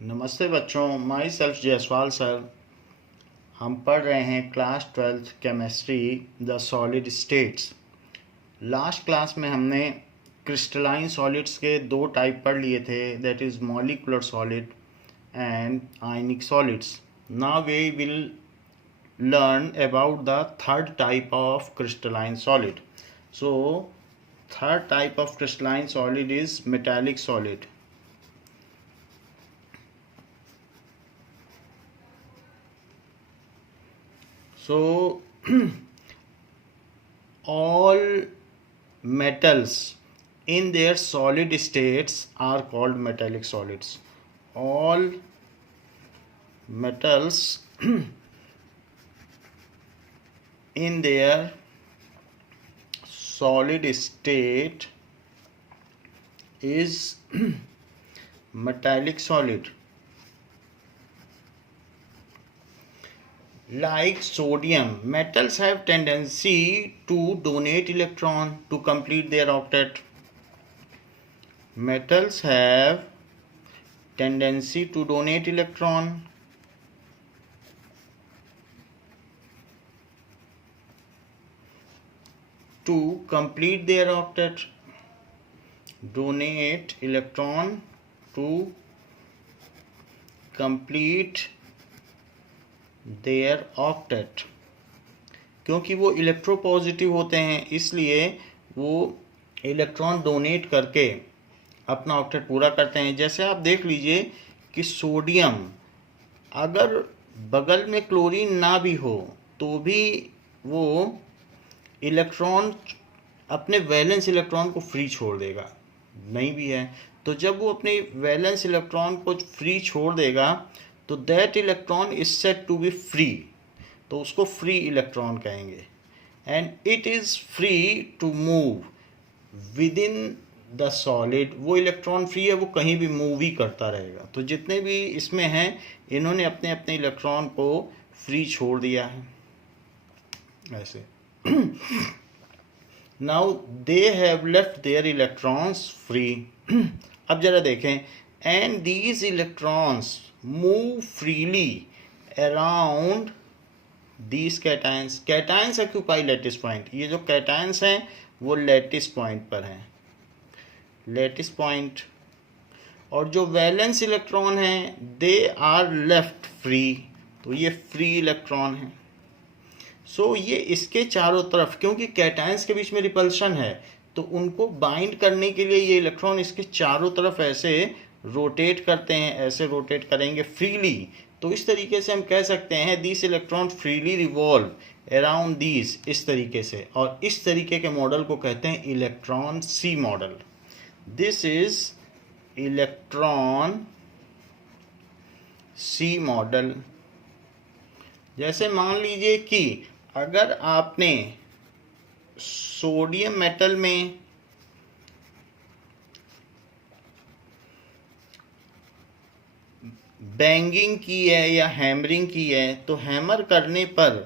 नमस्ते बच्चों, my self Jaiswal sir. हम पढ़ रहे हैं class 12th chemistry the solid states. Last class में हमने क्रिस्टलाइन सॉलिड्स के दो टाइप पढ़ लिए थे, that is molecular solid and ionic solids. Now we will learn about the third type of crystalline solid. So third type of crystalline solid is metallic solid. So all metals in their solid states are called metallic solids. All metals in their solid state is metallic solid. Like sodium, metals have tendency to donate electron to complete their octet. Metals have tendency to donate electron to complete their octet. Donate electron to complete their octet. क्योंकि वो electropositive होते हैं, इसलिए वो electron donate करके अपना octet पूरा करते हैं। जैसे आप देख लीजिए कि सोडियम, अगर बगल में क्लोरीन ना भी हो तो भी वो इलेक्ट्रॉन अपने वैलेंस इलेक्ट्रॉन को फ्री छोड़ देगा। नहीं भी है तो जब वो अपने वैलेंस इलेक्ट्रॉन को फ्री छोड़ देगा तो that electron is said to be free, तो उसको फ्री इलेक्ट्रॉन कहेंगे। And it is free to move within the solid. वो इलेक्ट्रॉन फ्री है, वो कहीं भी मूव ही करता रहेगा। तो जितने भी इसमें हैं, इन्होंने अपने अपने इलेक्ट्रॉन को फ्री छोड़ दिया है ऐसे। Now they have left their electrons free. अब जरा देखें, and these electrons move freely around these cations. Cations occupy lattice point. ये जो कैटायंस हैं वो लैटिस पॉइंट पर हैं, लैटिस पॉइंट। और जो वैलेंस इलेक्ट्रॉन हैं दे आर लेफ्ट फ्री, तो ये फ्री इलेक्ट्रॉन हैं। सो ये इसके चारों तरफ, क्योंकि कैटायंस के बीच में रिपल्शन है, तो उनको बाइंड करने के लिए ये इलेक्ट्रॉन इसके चारों तरफ ऐसे रोटेट करते हैं, ऐसे रोटेट करेंगे फ्रीली। तो इस तरीके से हम कह सकते हैं this electron freely revolve around these, इस तरीके से। और इस तरीके के मॉडल को कहते हैं electron C model. This is electron C model. जैसे मान लीजिए कि अगर आपने सोडियम मेटल में बैंगिंग की है या हैमरिंग की है, तो हैमर करने पर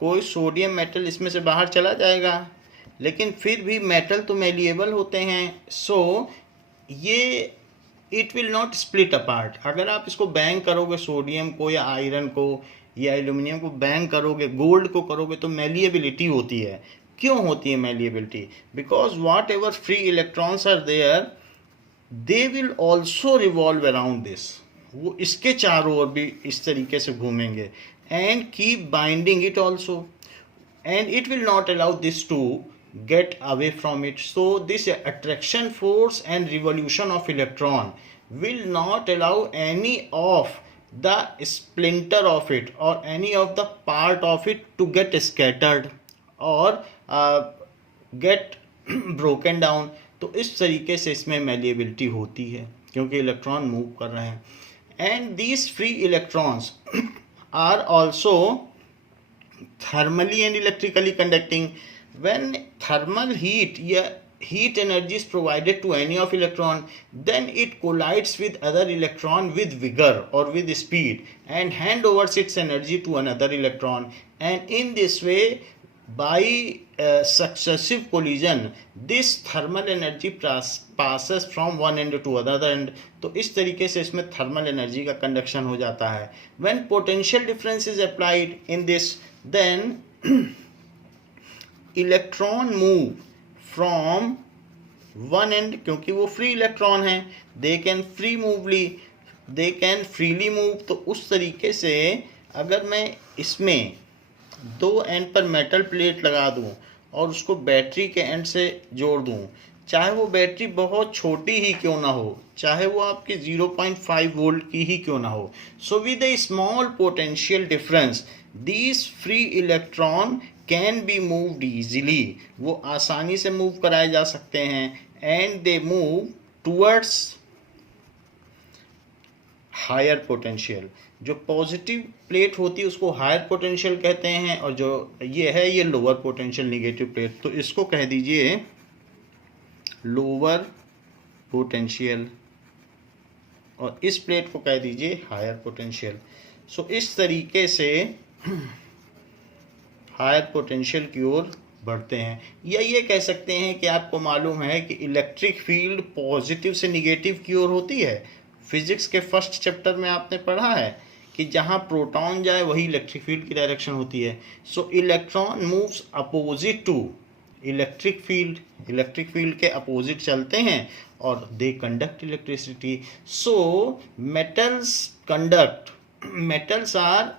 कोई सोडियम मेटल इसमें से बाहर चला जाएगा, लेकिन फिर भी मेटल तो मेलिएबल होते हैं। सो ये it will not split apart. अगर आप इसको बैंग करोगे, सोडियम को या आयरन को या एल्यूमिनियम को बैंग करोगे, गोल्ड को करोगे, तो मेलिएबिलिटी होती है। क्यों होती है malleability? Because whatever free electrons are there they will also revolve around this. वो इसके चारों ओर भी इस तरीके से घूमेंगे and keep binding it also, and it will not allow this to get away from it. So this attraction force and revolution of electron will not allow any of the splinter of it or any of the part of it to get scattered or get broken down. तो इस तरीके से इसमें malleability होती है क्योंकि electron move कर रहे हैं। and these free electrons are also thermally and electrically conducting. When thermal heat energy is provided to any of electron, then it collides with other electron with vigor or with speed and hand overs its energy to another electron, and in this way by successive collision this thermal energy passes from one end to another end. तो इस तरीके से इसमें thermal energy का conduction हो जाता है. when potential difference is applied in this, then electron move from one end, क्योंकि वो फ्री इलेक्ट्रॉन है, they can freely move. तो उस तरीके से अगर मैं इसमें दो एंड पर मेटल प्लेट लगा दूं और उसको बैटरी के एंड से जोड़ दूं, चाहे वो बैटरी बहुत छोटी ही क्यों ना हो, चाहे वो आपकी 0.5 वोल्ट की ही क्यों ना हो, so with a small potential difference these free electron can be moved easily. वो आसानी से मूव कराए जा सकते हैं. And they move towards higher potential. जो पॉजिटिव प्लेट होती है उसको हायर पोटेंशियल कहते हैं, और जो ये है ये लोअर पोटेंशियल नेगेटिव प्लेट. तो इसको कह दीजिए लोअर पोटेंशियल और इस प्लेट को कह दीजिए हायर पोटेंशियल. सो इस तरीके से हायर पोटेंशियल की ओर बढ़ते हैं. या ये कह सकते हैं कि आपको मालूम है कि इलेक्ट्रिक फील्ड पॉजिटिव से निगेटिव की ओर होती है. फिजिक्स के फर्स्ट चैप्टर में आपने पढ़ा है कि जहाँ प्रोटॉन जाए वही इलेक्ट्रिक फील्ड की डायरेक्शन होती है. So electron moves opposite to electric field. Electric field के अपोजिट चलते हैं और they conduct electricity. So metals are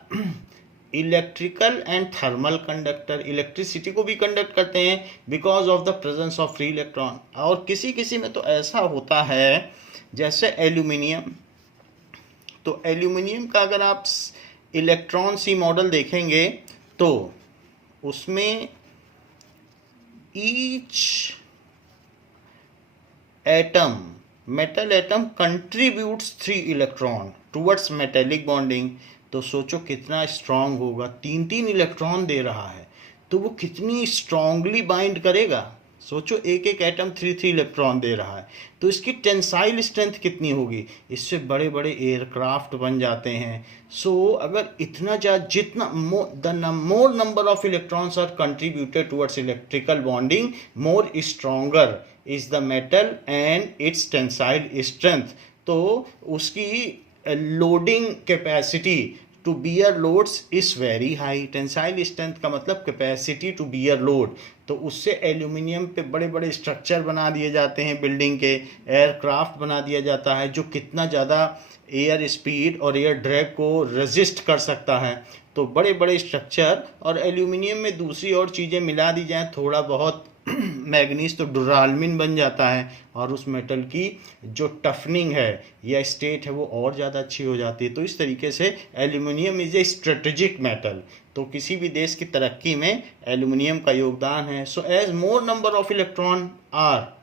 electrical and thermal conductor. Electricity को भी कंडक्ट करते हैं because of the presence of free electron. और किसी किसी में तो ऐसा होता है जैसे एल्यूमिनियम. तो एल्यूमिनियम का अगर आप इलेक्ट्रॉन सी मॉडल देखेंगे तो उसमें each atom metal atom contributes 3 electron towards metallic bonding. तो सोचो कितना स्ट्रांग होगा. 3 इलेक्ट्रॉन दे रहा है तो वो कितनी स्ट्रांगली बाइंड करेगा. सोचो एक एक एटम 3 इलेक्ट्रॉन दे रहा है तो इसकी टेंसाइल स्ट्रेंथ कितनी होगी. इससे बड़े बड़े एयरक्राफ्ट बन जाते हैं. सो अगर इतना जितना the more number of electrons are contributed towards electrical bonding, more stronger is the metal and its tensile strength. तो उसकी loading capacity to bear loads is very high. Tensile strength का मतलब कैपेसिटी टू बियर लोड. तो उससे aluminium पे बड़े बड़े structure बना दिए जाते हैं, बिल्डिंग के, एयरक्राफ्ट बना दिया जाता है जो कितना ज़्यादा एयर स्पीड और एयर ड्रैग को रेजिस्ट कर सकता है. तो बड़े बड़े स्ट्रक्चर. और एल्यूमिनियम में दूसरी और चीज़ें मिला दी जाएँ थोड़ा बहुत मैग्नीज तो डुरालमिन बन जाता है और उस मेटल की जो टफनिंग है या स्टेट है वो और ज़्यादा अच्छी हो जाती है. तो इस तरीके से aluminium is a strategic metal. तो किसी भी देश की तरक्की में एल्यूमिनियम का योगदान है. So as more number of electron are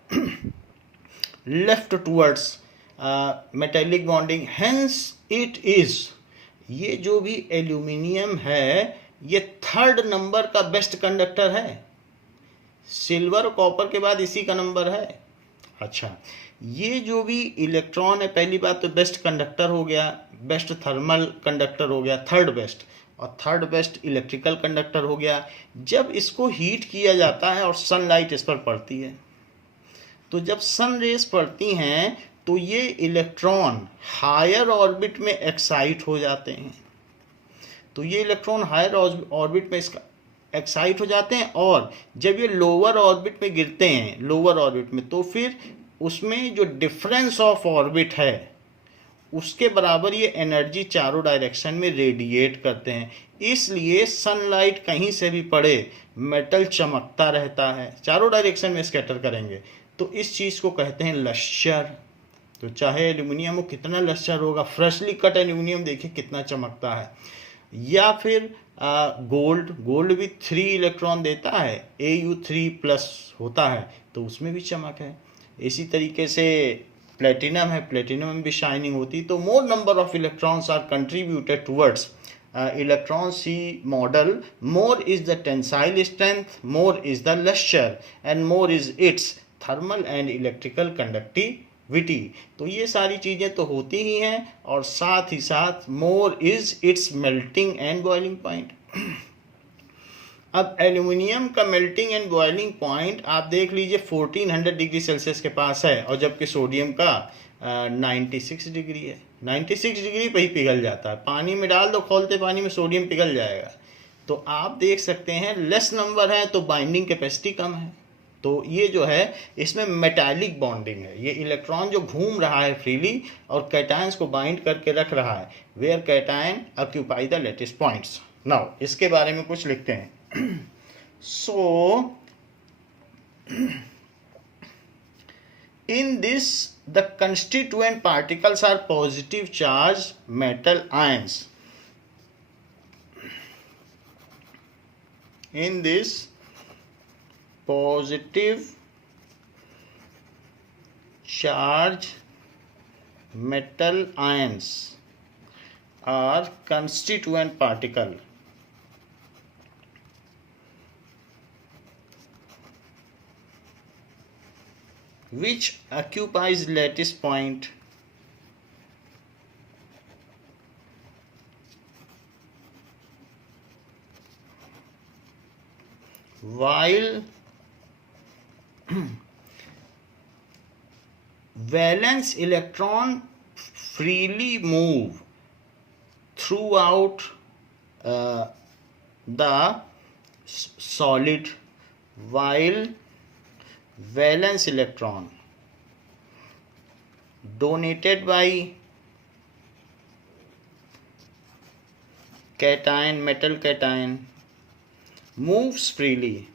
left towards metallic bonding, hence it is. ये जो भी एल्यूमिनियम है ये 3rd नंबर का बेस्ट कंडक्टर है. सिल्वर और कॉपर के बाद इसी का नंबर है. अच्छा, ये जो भी इलेक्ट्रॉन है पहली बात तो बेस्ट कंडक्टर हो गया, बेस्ट थर्मल कंडक्टर हो गया 3rd बेस्ट, और 3rd बेस्ट इलेक्ट्रिकल कंडक्टर हो गया. जब इसको हीट किया जाता है और सनलाइट इस पर पड़ती है तो जब सन रेज पड़ती हैं तो ये इलेक्ट्रॉन हायर ऑर्बिट में एक्साइट हो जाते हैं. तो ये इलेक्ट्रॉन हायर ऑर्बिट में इसका एक्साइट हो जाते हैं और जब ये लोअर ऑर्बिट में गिरते हैं, लोअर ऑर्बिट में, तो फिर उसमें जो डिफरेंस ऑफ ऑर्बिट है उसके बराबर ये एनर्जी चारों डायरेक्शन में रेडिएट करते हैं. इसलिए सनलाइट कहीं से भी पड़े मेटल चमकता रहता है, चारों डायरेक्शन में स्कैटर करेंगे. तो इस चीज़ को कहते हैं लश्चर. तो चाहे एल्यूमिनियम हो कितना लश्चर होगा, फ्रेशली कट एल्यूमिनियम देखिए कितना चमकता है. या फिर गोल्ड भी 3 इलेक्ट्रॉन देता है, Au3+ होता है तो उसमें भी चमक है. इसी तरीके से प्लेटिनम है, प्लेटिनम में भी शाइनिंग होती. तो more number of electrons are contributed towards electron C model, more is the tensile strength, more is the lustre and more is its thermal and electrical conductivity. तो ये सारी चीज़ें तो होती ही हैं और साथ ही साथ मोर is it's melting and boiling point. अब एल्यूमिनियम का मेल्टिंग एंड बॉइलिंग पॉइंट आप देख लीजिए 1400 डिग्री सेल्सियस के पास है, और जबकि सोडियम का 96 डिग्री है। 96 डिग्री पे ही पिघल जाता है, पानी में डाल दो खौलते पानी में, सोडियम पिघल जाएगा। तो आप देख सकते हैं लेस नंबर है तो बाइंडिंग कैपेसिटी कम है। तो ये जो है इसमें मेटालिक बॉन्डिंग है, ये इलेक्ट्रॉन जो घूम रहा है फ्रीली और कैटायंस को बाइंड करके रख रहा है, where cation occupy the latest points. Now इसके बारे में कुछ लिखते हैं। So in this the constituent particles are positive charged metal ions. In this positive charged metal ions are constituent particle which occupies lattice point while valence electron freely move throughout the solid, while valence electron donated by cation, metal cation, moves freely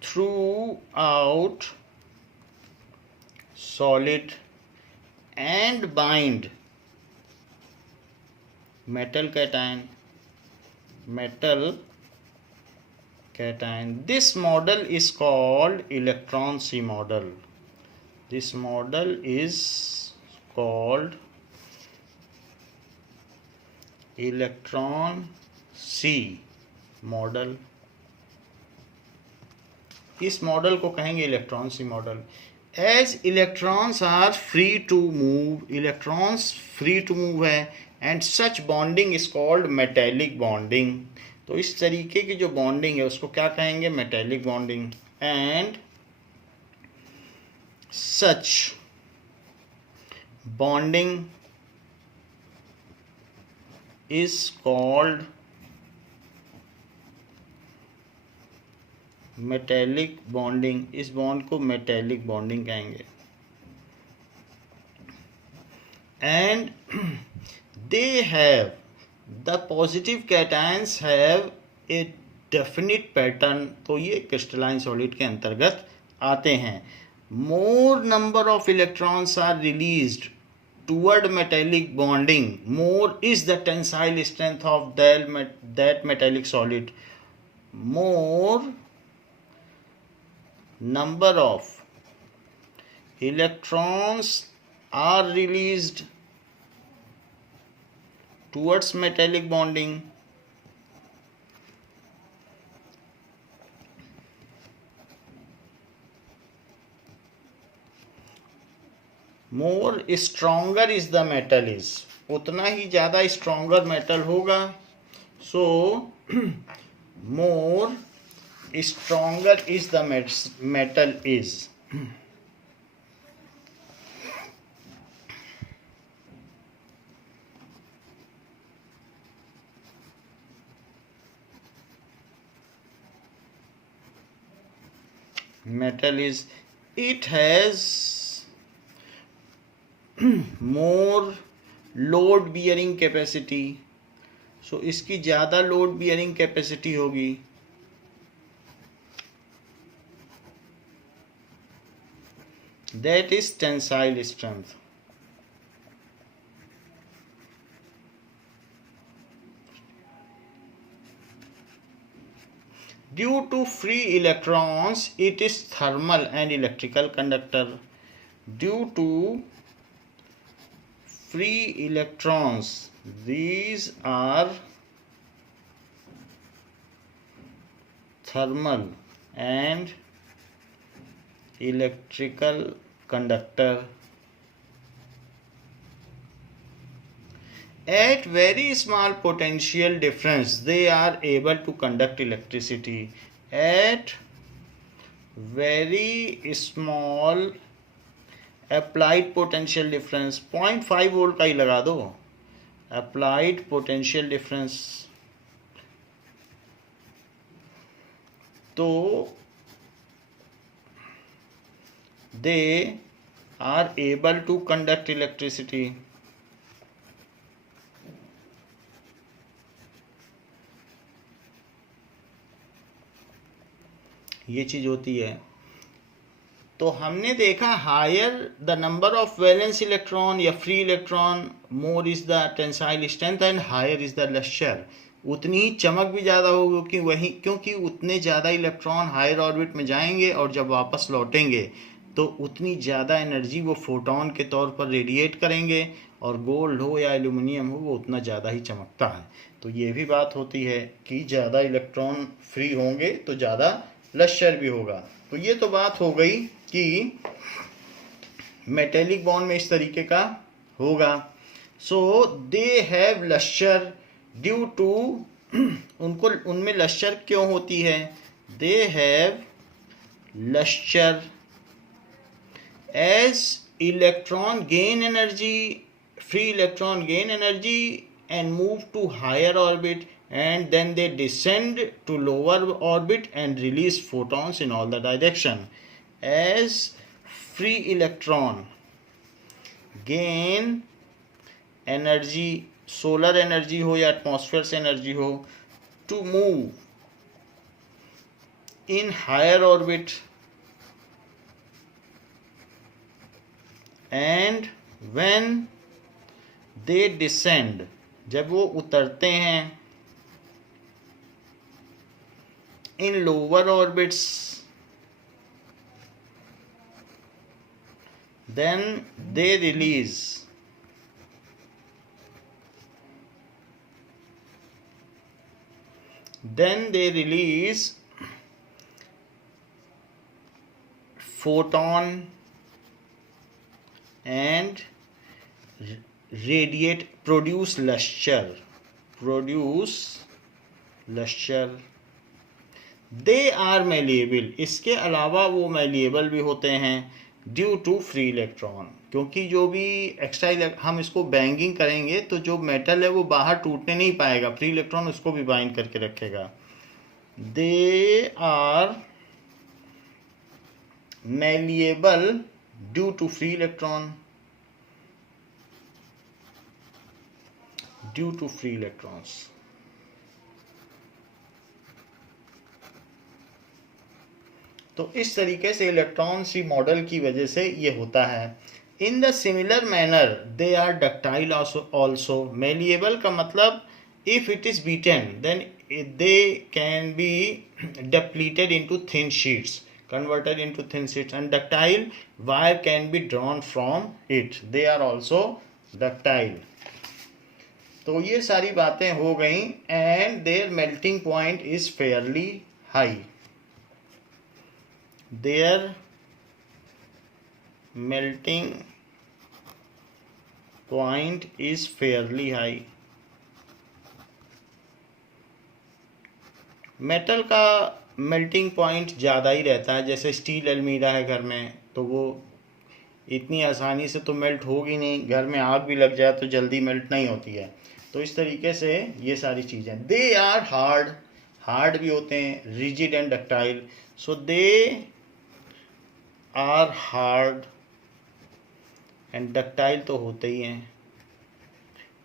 throughout solid and bind metal cation. This model is called electron C model. This model is called electron C model. इस model को कहेंगे electron C model. As electrons are free to move, electrons free to move है, and such bonding is called metallic bonding. तो इस तरीके की जो bonding है उसको क्या कहेंगे, metallic bonding. And such bonding is called metallic bonding. इस बॉन्ड को मेटेलिक बॉन्डिंग कहेंगे। And they have the positive cations have a definite pattern. तो ये क्रिस्टलाइन सॉलिड के अंतर्गत आते हैं। More number of electrons are released toward metallic bonding, more is the tensile strength of that metallic solid. More number of electrons are released towards metallic bonding, more stronger is the metal is, उतना ही ज़्यादा stronger metal होगा। So more stronger is the metal is। metal is, it has more load bearing capacity। so इसकी ज़्यादा load bearing capacity होगी। that is tensile strength। due to free electrons it is thermal and electrical conductor। due to free electrons these are thermal and electrical conductor, At very small potential difference, they are able to conduct electricity. At very small applied potential difference, 0.5 volt का ही लगा दो. Applied potential difference, तो they are able to conduct electricity. ये चीज होती है. तो हमने देखा higher the number of valence electron या free electron, more is the tensile strength and higher is the lustre. उतनी ही चमक भी ज़्यादा होगी क्योंकि उतने ज़्यादा इलेक्ट्रॉन हायर ऑर्बिट में जाएंगे और जब वापस लौटेंगे तो उतनी ज़्यादा एनर्जी वो फोटोन के तौर पर रेडिएट करेंगे, और गोल्ड हो या एल्यूमिनियम हो वो उतना ज़्यादा ही चमकता है. तो ये भी बात होती है कि ज़्यादा इलेक्ट्रॉन फ्री होंगे तो ज़्यादा लश्चर भी होगा. तो ये तो बात हो गई कि मेटेलिक बॉन्ड में इस तरीके का होगा. So they have lustre due to, उनको उनमें लश्चर क्यों होती है? They have lustre as electron gain energy, free electron gain energy and move to higher orbit, and then they descend to lower orbit and release photons in all the direction. As free electron gain energy, solar energy हो या atmosphere से energy हो, to move in higher orbit, and when they descend, जब वो उतरते हैं in lower orbits, then they release photon and radiate, produce luster. They are malleable. इसके अलावा वो malleable भी होते हैं due to free electron, क्योंकि जो भी एक्स्ट्रा हम इसको बैंगिंग करेंगे तो जो मेटल है वो बाहर टूटने नहीं पाएगा, फ्री इलेक्ट्रॉन उसको भी बाइंड करके रखेगा. They are malleable due to free electron. Due to free electrons. तो इस तरीके से इलेक्ट्रॉन सी मॉडल की वजह से ये होता है. In the similar manner they are ductile also. Malleable का मतलब if it is beaten then they can be depleted into thin sheets, converted into thin sheets, and ductile, wire can be drawn from it. They are also ductile. तो ये सारी बातें हो गई. And their melting point is fairly high. Their melting point is fairly high. Metal का melting point ज़्यादा ही रहता है. जैसे स्टील अलमीरा है घर में तो वो इतनी आसानी से तो मेल्ट होगी नहीं, घर में आग भी लग जाए तो जल्दी मेल्ट नहीं होती है. तो इस तरीके से ये सारी चीज़ें. दे आर हार्ड भी होते हैं, rigid and ductile. So they are hard and ductile तो होते ही हैं.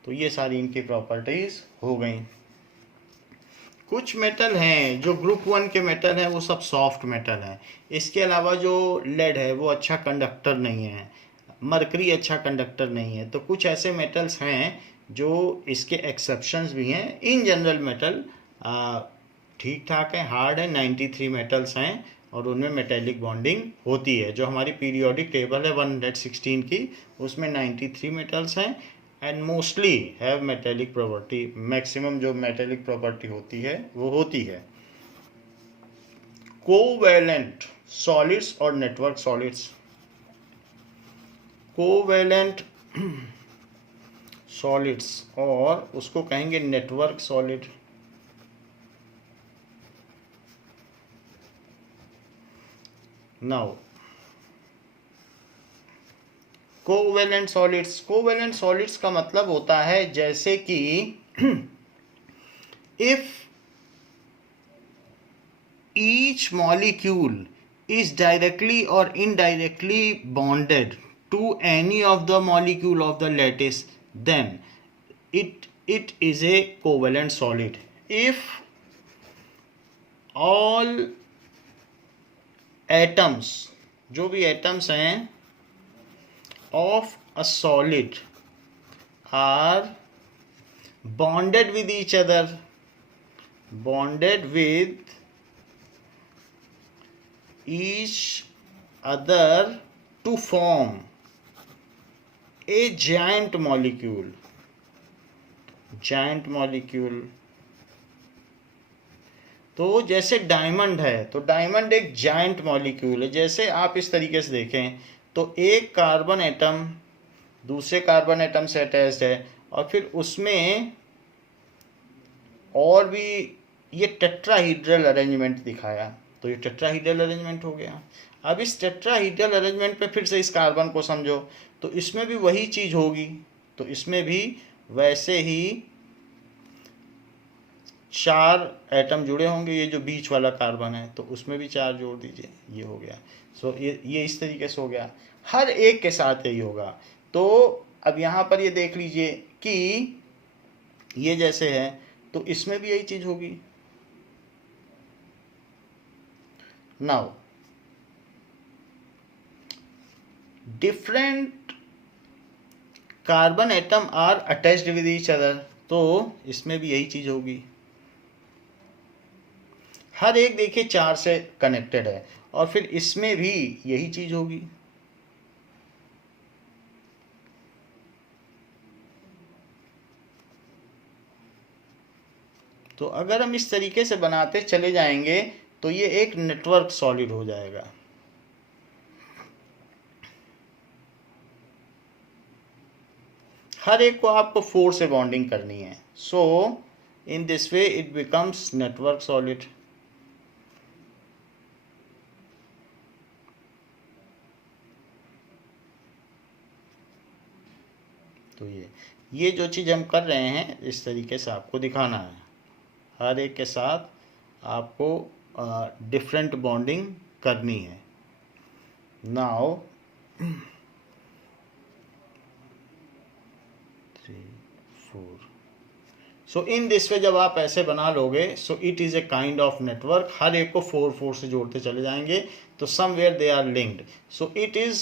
तो ये सारी इनकी प्रॉपर्टीज हो गई. कुछ मेटल हैं जो ग्रुप 1 के मेटल हैं वो सब सॉफ्ट मेटल हैं. इसके अलावा जो लेड है वो अच्छा कंडक्टर नहीं है, मरकरी अच्छा कंडक्टर नहीं है. तो कुछ ऐसे मेटल्स हैं जो इसके एक्सेप्शंस भी हैं. इन जनरल मेटल ठीक ठाक है, हार्ड है. 93 मेटल्स हैं और उनमें मेटेलिक बॉन्डिंग होती है. जो हमारी पीरियोडिक टेबल है 116 की, उसमें 93 मेटल्स हैं and mostly have metallic property. Maximum जो मेटेलिक प्रॉपर्टी होती है वो होती है. कोवैलेंट सॉलिड्स और नेटवर्क सॉलिड्स. कोवैलेंट सॉलिड्स, और उसको कहेंगे network solid. Now covalent solids. Covalent solids का मतलब होता है जैसे कि if each molecule is directly or indirectly bonded to any of the molecule of the lattice, then it is a covalent solid. If all atoms, जो भी atoms हैं of a solid are bonded with each other, bonded with each other to form a giant molecule. giant molecule, तो जैसे diamond है, तो diamond एक giant molecule है। जैसे आप इस तरीके से देखें तो एक कार्बन एटम दूसरे कार्बन एटम से अटैच्ड है, और फिर उसमें और भी ये टेट्राहीड्रल अरेंजमेंट दिखाया, तो ये टेट्राहीड्रल अरेंजमेंट हो गया। अब इस टेट्राहीड्रल अरेंजमेंट पे फिर से इस कार्बन को समझो, तो इसमें भी वही चीज़ होगी, तो इसमें भी वैसे ही 4 एटम जुड़े होंगे। ये जो बीच वाला कार्बन है तो उसमें भी 4 जोड़ दीजिए, ये हो गया। सो ये इस तरीके से हो गया, हर एक के साथ यही होगा। तो अब यहाँ पर ये देख लीजिए कि ये जैसे है तो इसमें भी यही चीज़ होगी। Now different carbon atom are attached with each other, तो इसमें भी यही चीज़ होगी। हर एक देखिए 4 से कनेक्टेड है, और फिर इसमें भी यही चीज़ होगी। तो अगर हम इस तरीके से बनाते चले जाएंगे तो ये एक नेटवर्क सॉलिड हो जाएगा। हर एक को आपको 4 से बॉन्डिंग करनी है। So in this way it becomes network solid. तो ये जो चीज़ हम कर रहे हैं इस तरीके से आपको दिखाना है। हर एक के साथ आपको डिफरेंट बॉन्डिंग करनी है। नाउ 3 4, सो इन दिस वे जब आप ऐसे बना लोगे, so it is a kind of network. हर एक को 4 से जोड़ते चले जाएंगे तो somewhere they are linked, so it is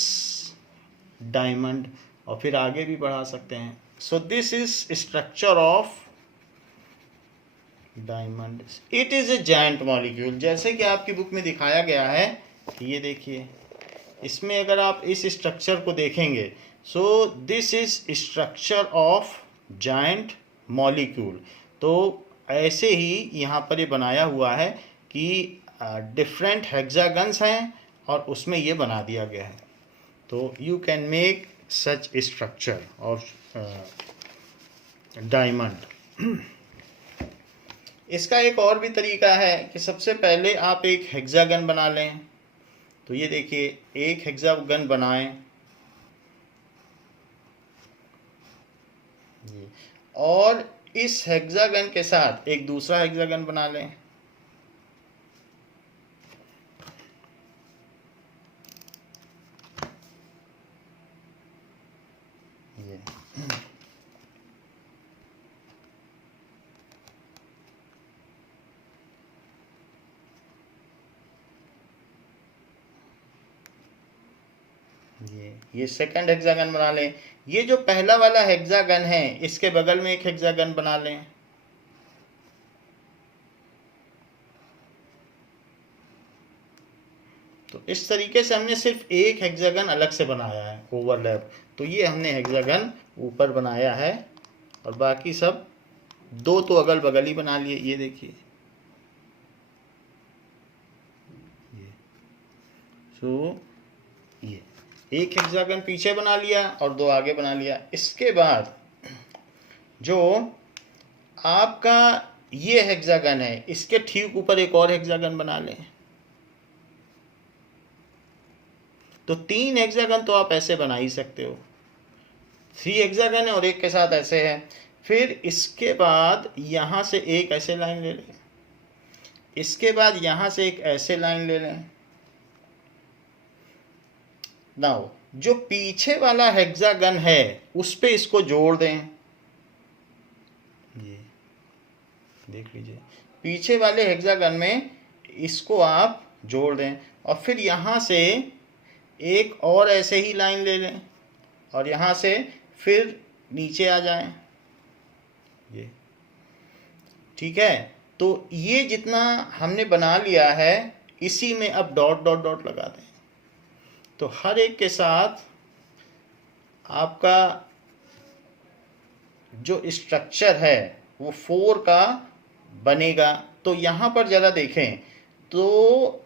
diamond. और फिर आगे भी बढ़ा सकते हैं। So this is structure of diamond. It is a giant molecule, जैसे कि आपकी बुक में दिखाया गया है कि ये देखिए, इसमें अगर आप इस स्ट्रक्चर को देखेंगे, सो this is structure of giant molecule. तो ऐसे ही यहाँ पर ये बनाया हुआ है कि डिफरेंट हेक्सागन्स हैं और उसमें ये बना दिया गया है। तो you can make such structure of diamond. इसका एक और भी तरीका है कि सबसे पहले आप एक हेक्सागन बना लें। तो ये देखिए, एक हेक्सागन बनाएं और इस हेक्सागन के साथ एक दूसरा हेक्सागन बना लें। ये सेकंड हेक्सागन बना लें। ये जो पहला वाला हेक्सागन है इसके बगल में एक हेक्सागन बना लें। तो इस तरीके से हमने सिर्फ एक हेक्सागन अलग से बनाया है, ओवरलैप। तो ये हमने हेक्सागन ऊपर बनाया है और बाकी सब 2 तो अगल बगल ही बना लिए। ये देखिए, सो ये एक हेक्सागन पीछे बना लिया और 2 आगे बना लिया। इसके बाद जो आपका ये हेक्सागन है, इसके ठीक ऊपर एक और हेक्सागन बना लें। तो 3 हेक्सागन तो आप ऐसे बना ही सकते हो। 3 हेक्सागन है और एक के साथ ऐसे है। फिर इसके बाद यहाँ से एक ऐसे लाइन ले लें, इसके बाद यहाँ से एक ऐसे लाइन ले लें। नाउ जो पीछे वाला हेक्सागन है उस पे इसको जोड़ दें। ये देख लीजिए, पीछे वाले हेक्सागन में इसको आप जोड़ दें और फिर यहाँ से एक और ऐसे ही लाइन ले लें और यहाँ से फिर नीचे आ जाएं। ये ठीक है। तो ये जितना हमने बना लिया है इसी में अब डॉट डॉट डॉट लगा दें। तो हर एक के साथ आपका जो स्ट्रक्चर है वो 4 का बनेगा। तो यहाँ पर ज़रा देखें तो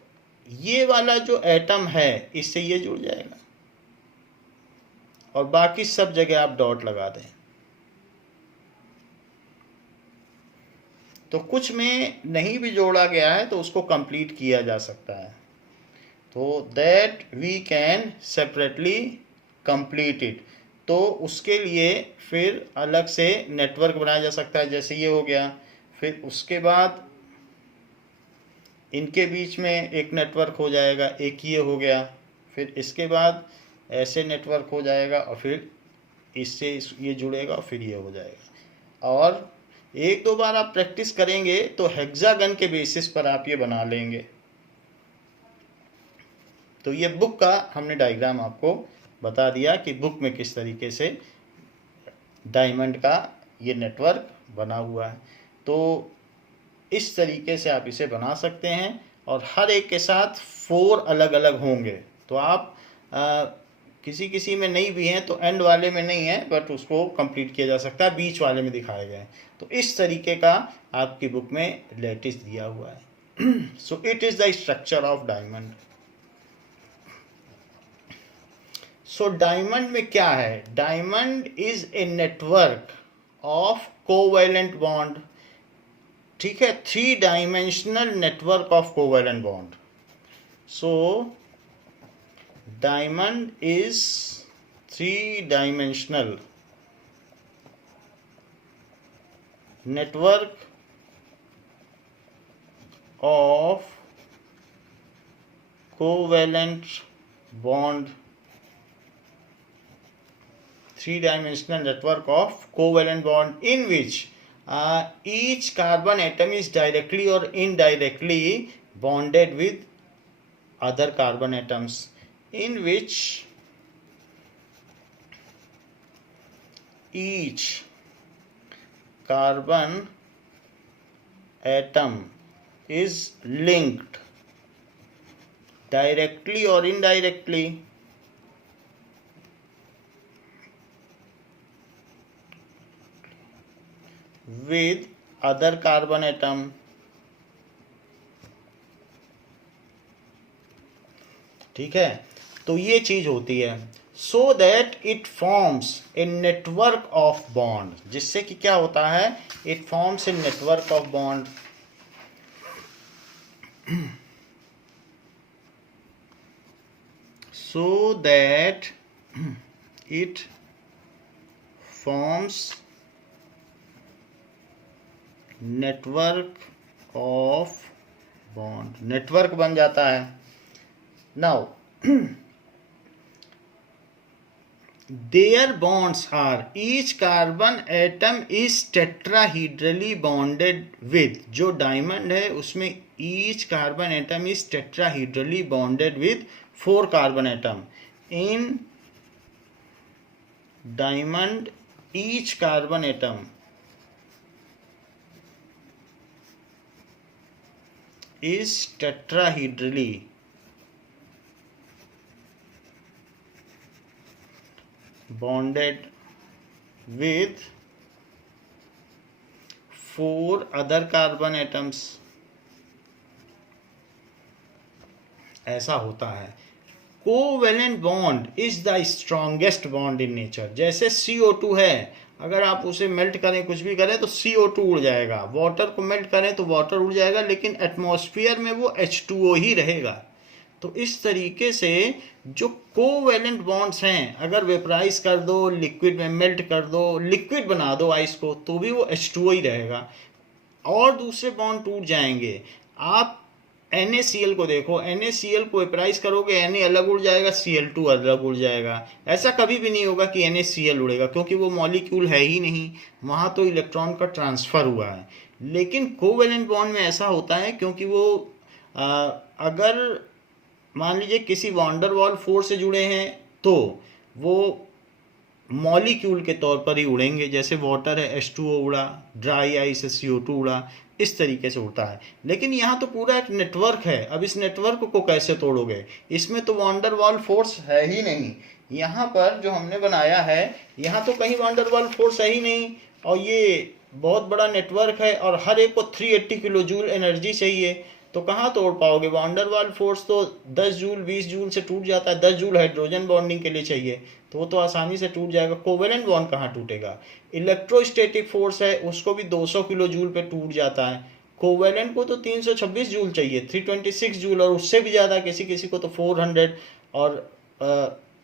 ये वाला जो एटम है इससे ये जुड़ जाएगा और बाकी सब जगह आप डॉट लगा दें। तो कुछ में नहीं भी जोड़ा गया है तो उसको कंप्लीट किया जा सकता है, तो that we can separately complete it. तो उसके लिए फिर अलग से नेटवर्क बनाया जा सकता है, जैसे ये हो गया। फिर उसके बाद इनके बीच में एक नेटवर्क हो जाएगा, एक ये हो गया। फिर इसके बाद ऐसे नेटवर्क हो जाएगा और फिर इससे ये जुड़ेगा और फिर ये हो जाएगा। और एक दो बार आप प्रैक्टिस करेंगे तो हेक्सागन के बेसिस पर आप ये बना लेंगे। तो ये बुक का हमने डायग्राम आपको बता दिया कि बुक में किस तरीके से डायमंड का ये नेटवर्क बना हुआ है। तो इस तरीके से आप इसे बना सकते हैं और हर एक के साथ 4 अलग अलग होंगे। तो आप किसी में नहीं भी हैं तो एंड वाले में नहीं है, बट उसको कंप्लीट किया जा सकता है, बीच वाले में दिखाए गए। तो इस तरीके का आपकी बुक में लैटिस दिया हुआ है। So it is the structure of diamond. So diamond में क्या है? Diamond is a network of covalent bond. ठीक है, 3 dimensional network of covalent bond. So diamond is 3 dimensional network of covalent bond, 3-dimensional network of covalent bond in which each carbon atom is directly or indirectly bonded with other carbon atoms, in which each carbon atom is linked directly or indirectly with other carbon atom. ठीक है, तो ये चीज होती है। So that it forms a network of bond, जिससे कि क्या होता है? It forms a network of bond. So that it forms network of bond. Network बन जाता है। Now their bonds are, each carbon atom is tetrahedrally bonded with, जो diamond है उसमें each carbon atom is tetrahedrally bonded with 4 carbon atom. In diamond each carbon atom is tetrahedrally bonded with 4 other carbon atoms. ऐसा होता है। Covalent bond is the strongest bond in nature. जैसे CO2 है अगर आप उसे मेल्ट करें, कुछ भी करें, तो CO2 उड़ जाएगा। वाटर को मेल्ट करें तो वाटर उड़ जाएगा, लेकिन एटमॉस्फेयर में वो H2O ही रहेगा। तो इस तरीके से जो कोवेलेंट बॉन्ड्स हैं, अगर वेपराइज कर दो, लिक्विड में मेल्ट कर दो, लिक्विड बना दो आइस को, तो भी वो H2O ही रहेगा और दूसरे बॉन्ड टूट जाएंगे। आप NaCl को देखो, NaCl को वेपराइज करोगे, Na अलग उड़ जाएगा, Cl2 अलग उड़ जाएगा। ऐसा कभी भी नहीं होगा कि NaCl उड़ेगा, क्योंकि वो मॉलिक्यूल है ही नहीं, वहाँ तो इलेक्ट्रॉन का ट्रांसफ़र हुआ है। लेकिन कोवेलेंट बॉन्ड में ऐसा होता है, क्योंकि वो अगर मान लीजिए किसी वॉन्डर वॉल फोर्स से जुड़े हैं, तो वो मॉलिक्यूल के तौर पर ही उड़ेंगे। जैसे वाटर है, H2O उड़ा, ड्राई आइस है, CO2 उड़ा, इस तरीके से उड़ता है। लेकिन यहाँ तो पूरा एक नेटवर्क है। अब इस नेटवर्क को कैसे तोड़ोगे? इसमें तो वॉन्डर वॉल फोर्स है ही नहीं। यहाँ पर जो हमने बनाया है, यहाँ तो कहीं वॉन्डर वॉल फोर्स है ही नहीं, और ये बहुत बड़ा नेटवर्क है और हर एक को 380 किलो जूल एनर्जी चाहिए। तो कहाँ तोड़ पाओगे? वॉन्डर वॉल फोर्स तो 10 जूल 20 जूल से टूट जाता है। 10 जूल हाइड्रोजन बॉन्डिंग के लिए चाहिए, तो वो तो आसानी से टूट जाएगा। कोवेलेंट बॉन्ड कहाँ टूटेगा? इलेक्ट्रोस्टैटिक फोर्स है, उसको भी 200 किलो जूल पे टूट जाता है। कोवेलेंट को तो 326 जूल चाहिए, 326 जूल, और उससे भी ज़्यादा किसी किसी को तो 400। और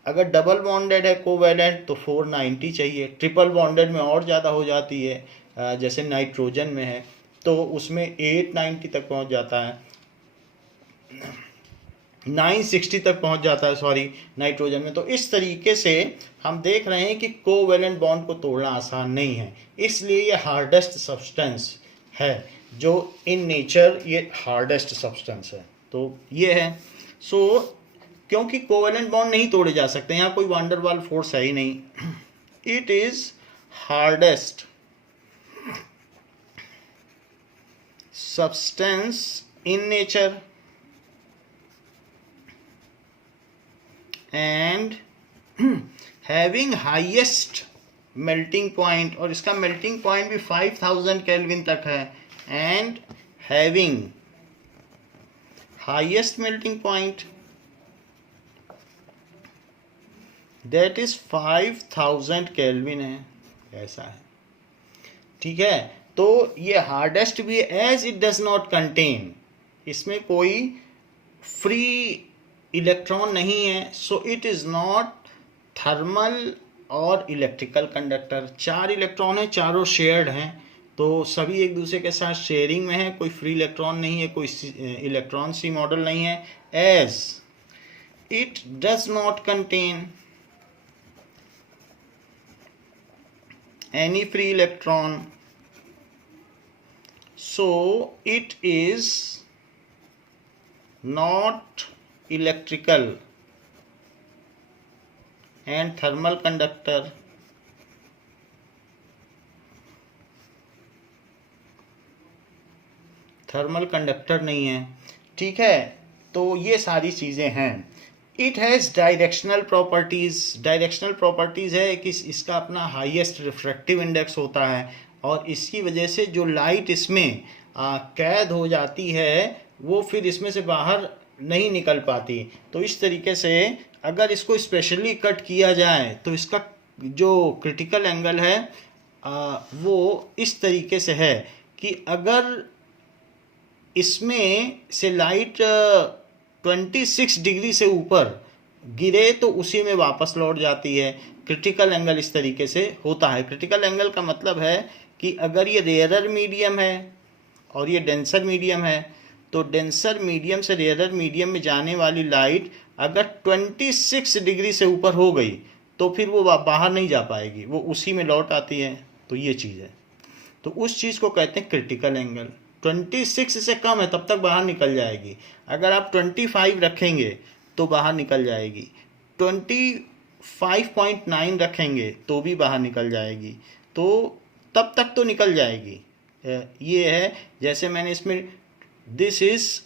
अगर डबल बॉन्डेड है कोवेलेंट तो 490 चाहिए। ट्रिपल बॉन्डेड में और ज़्यादा हो जाती है, जैसे नाइट्रोजन में है तो उसमें 890 तक पहुंच जाता है, 960 तक पहुंच जाता है, सॉरी, नाइट्रोजन में। तो इस तरीके से हम देख रहे हैं कि कोवेलेंट बॉन्ड को तोड़ना आसान नहीं है, इसलिए ये हार्डेस्ट सब्सटेंस है, जो इन नेचर ये हार्डेस्ट सब्सटेंस है। तो ये है। सो क्योंकि कोवेलेंट बॉन्ड नहीं तोड़े जा सकते, यहाँ कोई वंडर वाल फोर्स है ही नहीं, it is hardest substance in nature and having highest melting point, और इसका melting point भी 5000 केल्विन तक है, and having highest melting point that is 5000 kelvin है, ऐसा है। ठीक है, तो ये हार्डेस्ट भी है, as it does not contain, इसमें कोई फ्री इलेक्ट्रॉन नहीं है, so it is not thermal और इलेक्ट्रिकल कंडक्टर। 4 इलेक्ट्रॉन है, चारों शेयर्ड हैं, तो सभी एक दूसरे के साथ शेयरिंग में है, कोई फ्री इलेक्ट्रॉन नहीं है, कोई इलेक्ट्रॉन सी मॉडल नहीं है। As it does not contain any free electron, so it is not electrical and thermal conductor, thermal conductor नहीं है। ठीक है, तो ये सारी चीज़ें हैं। It has directional properties, directional properties है कि इसका अपना हाईएस्ट रिफ्रैक्टिव इंडेक्स होता है, और इसकी वजह से जो लाइट इसमें कैद हो जाती है वो फिर इसमें से बाहर नहीं निकल पाती। तो इस तरीके से अगर इसको स्पेशली कट किया जाए तो इसका जो क्रिटिकल एंगल है वो इस तरीके से है कि अगर इसमें से लाइट 26 डिग्री से ऊपर गिरे तो उसी में वापस लौट जाती है। क्रिटिकल एंगल इस तरीके से होता है। क्रिटिकल एंगल का मतलब है कि अगर ये रेयरर मीडियम है और ये डेंसर मीडियम है, तो डेंसर मीडियम से रेयरर मीडियम में जाने वाली लाइट अगर 26 डिग्री से ऊपर हो गई तो फिर वो बाहर नहीं जा पाएगी, वो उसी में लौट आती है। तो ये चीज़ है, तो उस चीज़ को कहते हैं क्रिटिकल एंगल। 26 से कम है तब तक बाहर निकल जाएगी, अगर आप 25 रखेंगे तो बाहर निकल जाएगी, 25.9 रखेंगे तो भी बाहर निकल जाएगी, तो तब तक तो निकल जाएगी। ये है, जैसे मैंने इसमें दिस इज़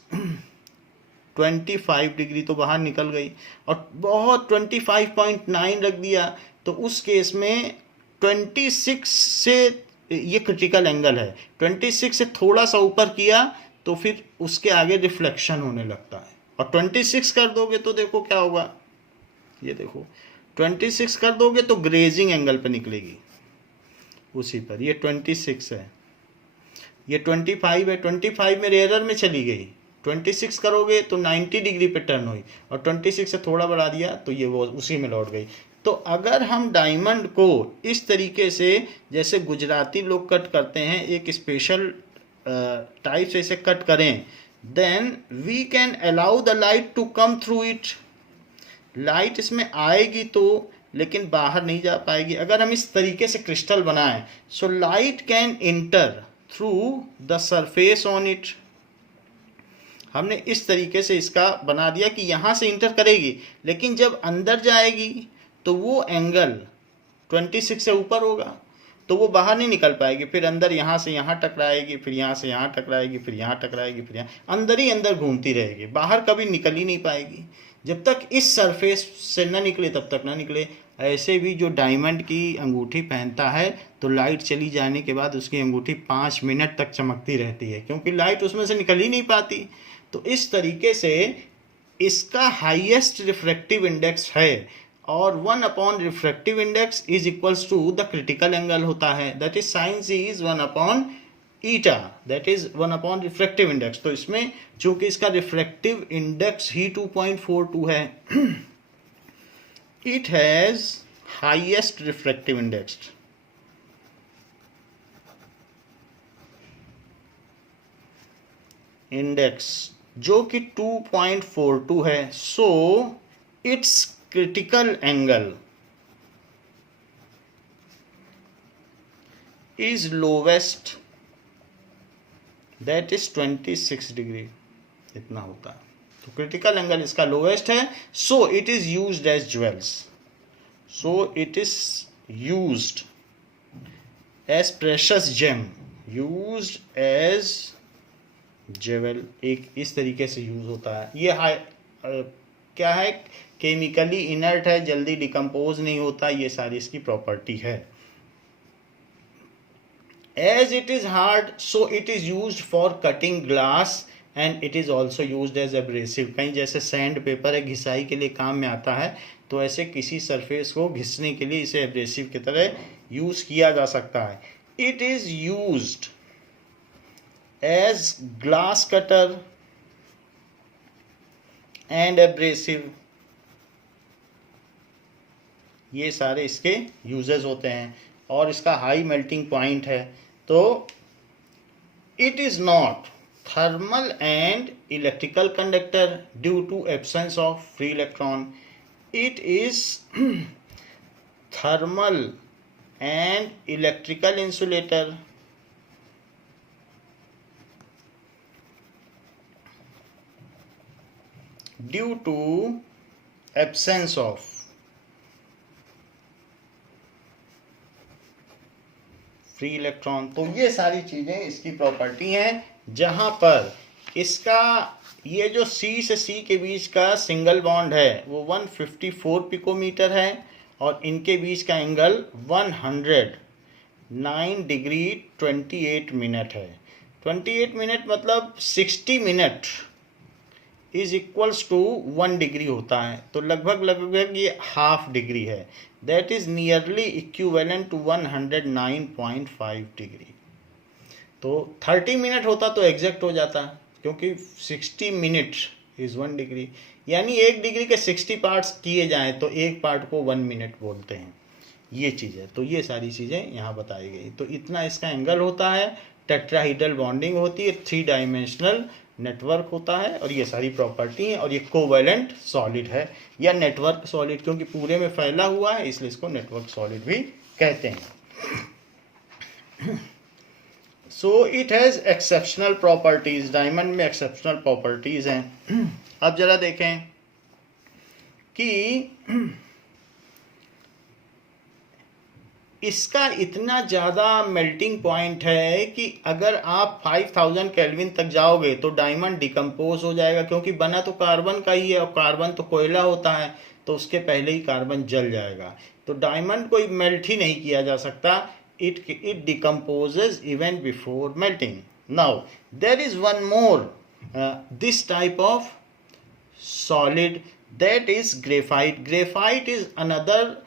25 डिग्री तो बाहर निकल गई, और बहुत 25.9 रख दिया तो उस केस में 26 से, ये क्रिटिकल एंगल है, 26 से थोड़ा सा ऊपर किया तो फिर उसके आगे रिफ्लेक्शन होने लगता है। और 26 कर दोगे तो देखो क्या होगा, ये देखो 26 कर दोगे तो ग्रेजिंग एंगल पे निकलेगी। उसी पर। ये 26 है, ये 25 है, 25 में रेयर में चली गई, 26 करोगे तो 90 डिग्री पे टर्न हुई, और 26 से थोड़ा बढ़ा दिया तो ये वो उसी में लौट गई। तो अगर हम डायमंड को इस तरीके से, जैसे गुजराती लोग कट करते हैं, एक स्पेशल टाइप से इसे कट करें, then we can allow the light to come through it. Light इसमें आएगी तो, लेकिन बाहर नहीं जा पाएगी। अगर हम इस तरीके से क्रिस्टल बनाएं, so light can inter through the surface on it. हमने इस तरीके से इसका बना दिया कि यहाँ से इंटर करेगी, लेकिन जब अंदर जाएगी तो वो एंगल 26 से ऊपर होगा, तो वो बाहर नहीं निकल पाएगी। फिर अंदर यहाँ से यहाँ टकराएगी, फिर यहाँ से यहाँ टकराएगी, फिर यहाँ टकराएगी, फिर यहाँ, अंदर ही अंदर घूमती रहेगी, बाहर कभी निकल ही नहीं पाएगी। जब तक इस सरफेस से न निकले तब तक ना निकले। ऐसे भी जो डायमंड की अंगूठी पहनता है, तो लाइट चली जाने के बाद उसकी अंगूठी 5 मिनट तक चमकती रहती है, क्योंकि लाइट उसमें से निकल ही नहीं पाती। तो इस तरीके से इसका हाईएस्ट रिफ्रैक्टिव इंडेक्स है, और 1 upon refractive index is equals to the critical angle होता है, that is sine C is 1 upon eta, that is 1 upon refractive index. तो इसमें चूंकि इसका रिफ्रैक्टिव इंडेक्स ही 2.42 है, it has highest refractive index, जो कि 2.42 है। So its critical angle is lowest, that is 26 degree, इतना होता है। तो क्रिटिकल एंगल इसका लोवेस्ट है, so it is used as jewels, so it is used as precious gem, used as jewel, एक इस तरीके से यूज होता है। ये क्या है, केमिकली इनर्ट है, जल्दी डिकम्पोज नहीं होता, ये सारी इसकी प्रॉपर्टी है। As it is hard, so it is used for cutting glass and it is also used as abrasive. कहीं जैसे सैंड पेपर है, घिसाई के लिए काम में आता है, तो ऐसे किसी सरफेस को घिसने के लिए इसे एब्रेसिव की तरह यूज किया जा सकता है। It is used as glass cutter and abrasive, ये सारे इसके यूजेस होते हैं, और इसका हाई मेल्टिंग पॉइंट है। तो it is not thermal and electrical conductor due to absence of free electron. It is thermal and electrical insulator due to absence of free electron. तो ये सारी चीजें इसकी प्रॉपर्टी हैं, जहां पर इसका ये जो C से C के बीच का सिंगल बॉन्ड है वो 154 पिकोमीटर है, और इनके बीच का एंगल 109 डिग्री 28 मिनट है। 28 मिनट मतलब 60 minute is equals to 1 degree होता है, तो लगभग ये हाफ डिग्री है, that is nearly equivalent to 109.5 degree. तो 30 मिनट होता तो एग्जैक्ट हो जाता, क्योंकि 60 मिनट इज 1 डिग्री, यानी 1 डिग्री के 60 पार्ट्स किए जाएं तो एक पार्ट को 1 मिनट बोलते हैं। ये चीज़ है, तो ये सारी चीज़ें यहाँ बताई गई। तो इतना इसका एंगल होता है, टेट्राहीड्रल बॉन्डिंग होती है, 3 डायमेंशनल नेटवर्क होता है, और ये सारी प्रॉपर्टी है। और ये कोवैलेंट सॉलिड है या नेटवर्क सॉलिड, क्योंकि पूरे में फैला हुआ है इसलिए इसको नेटवर्क सॉलिड भी कहते हैं। So it has exceptional properties, diamond में एक्सेप्शनल प्रॉपर्टीज हैं। अब जरा देखें कि इसका इतना ज़्यादा मेल्टिंग पॉइंट है कि अगर आप 5000 केल्विन तक जाओगे तो डायमंड डिकम्पोज हो जाएगा, क्योंकि बना तो कार्बन का ही है, और कार्बन तो कोयला होता है, तो उसके पहले ही कार्बन जल जाएगा। तो डायमंड को मेल्ट ही नहीं किया जा सकता, it decomposes even before melting. Now there is one more this type of solid, that is graphite. Graphite is another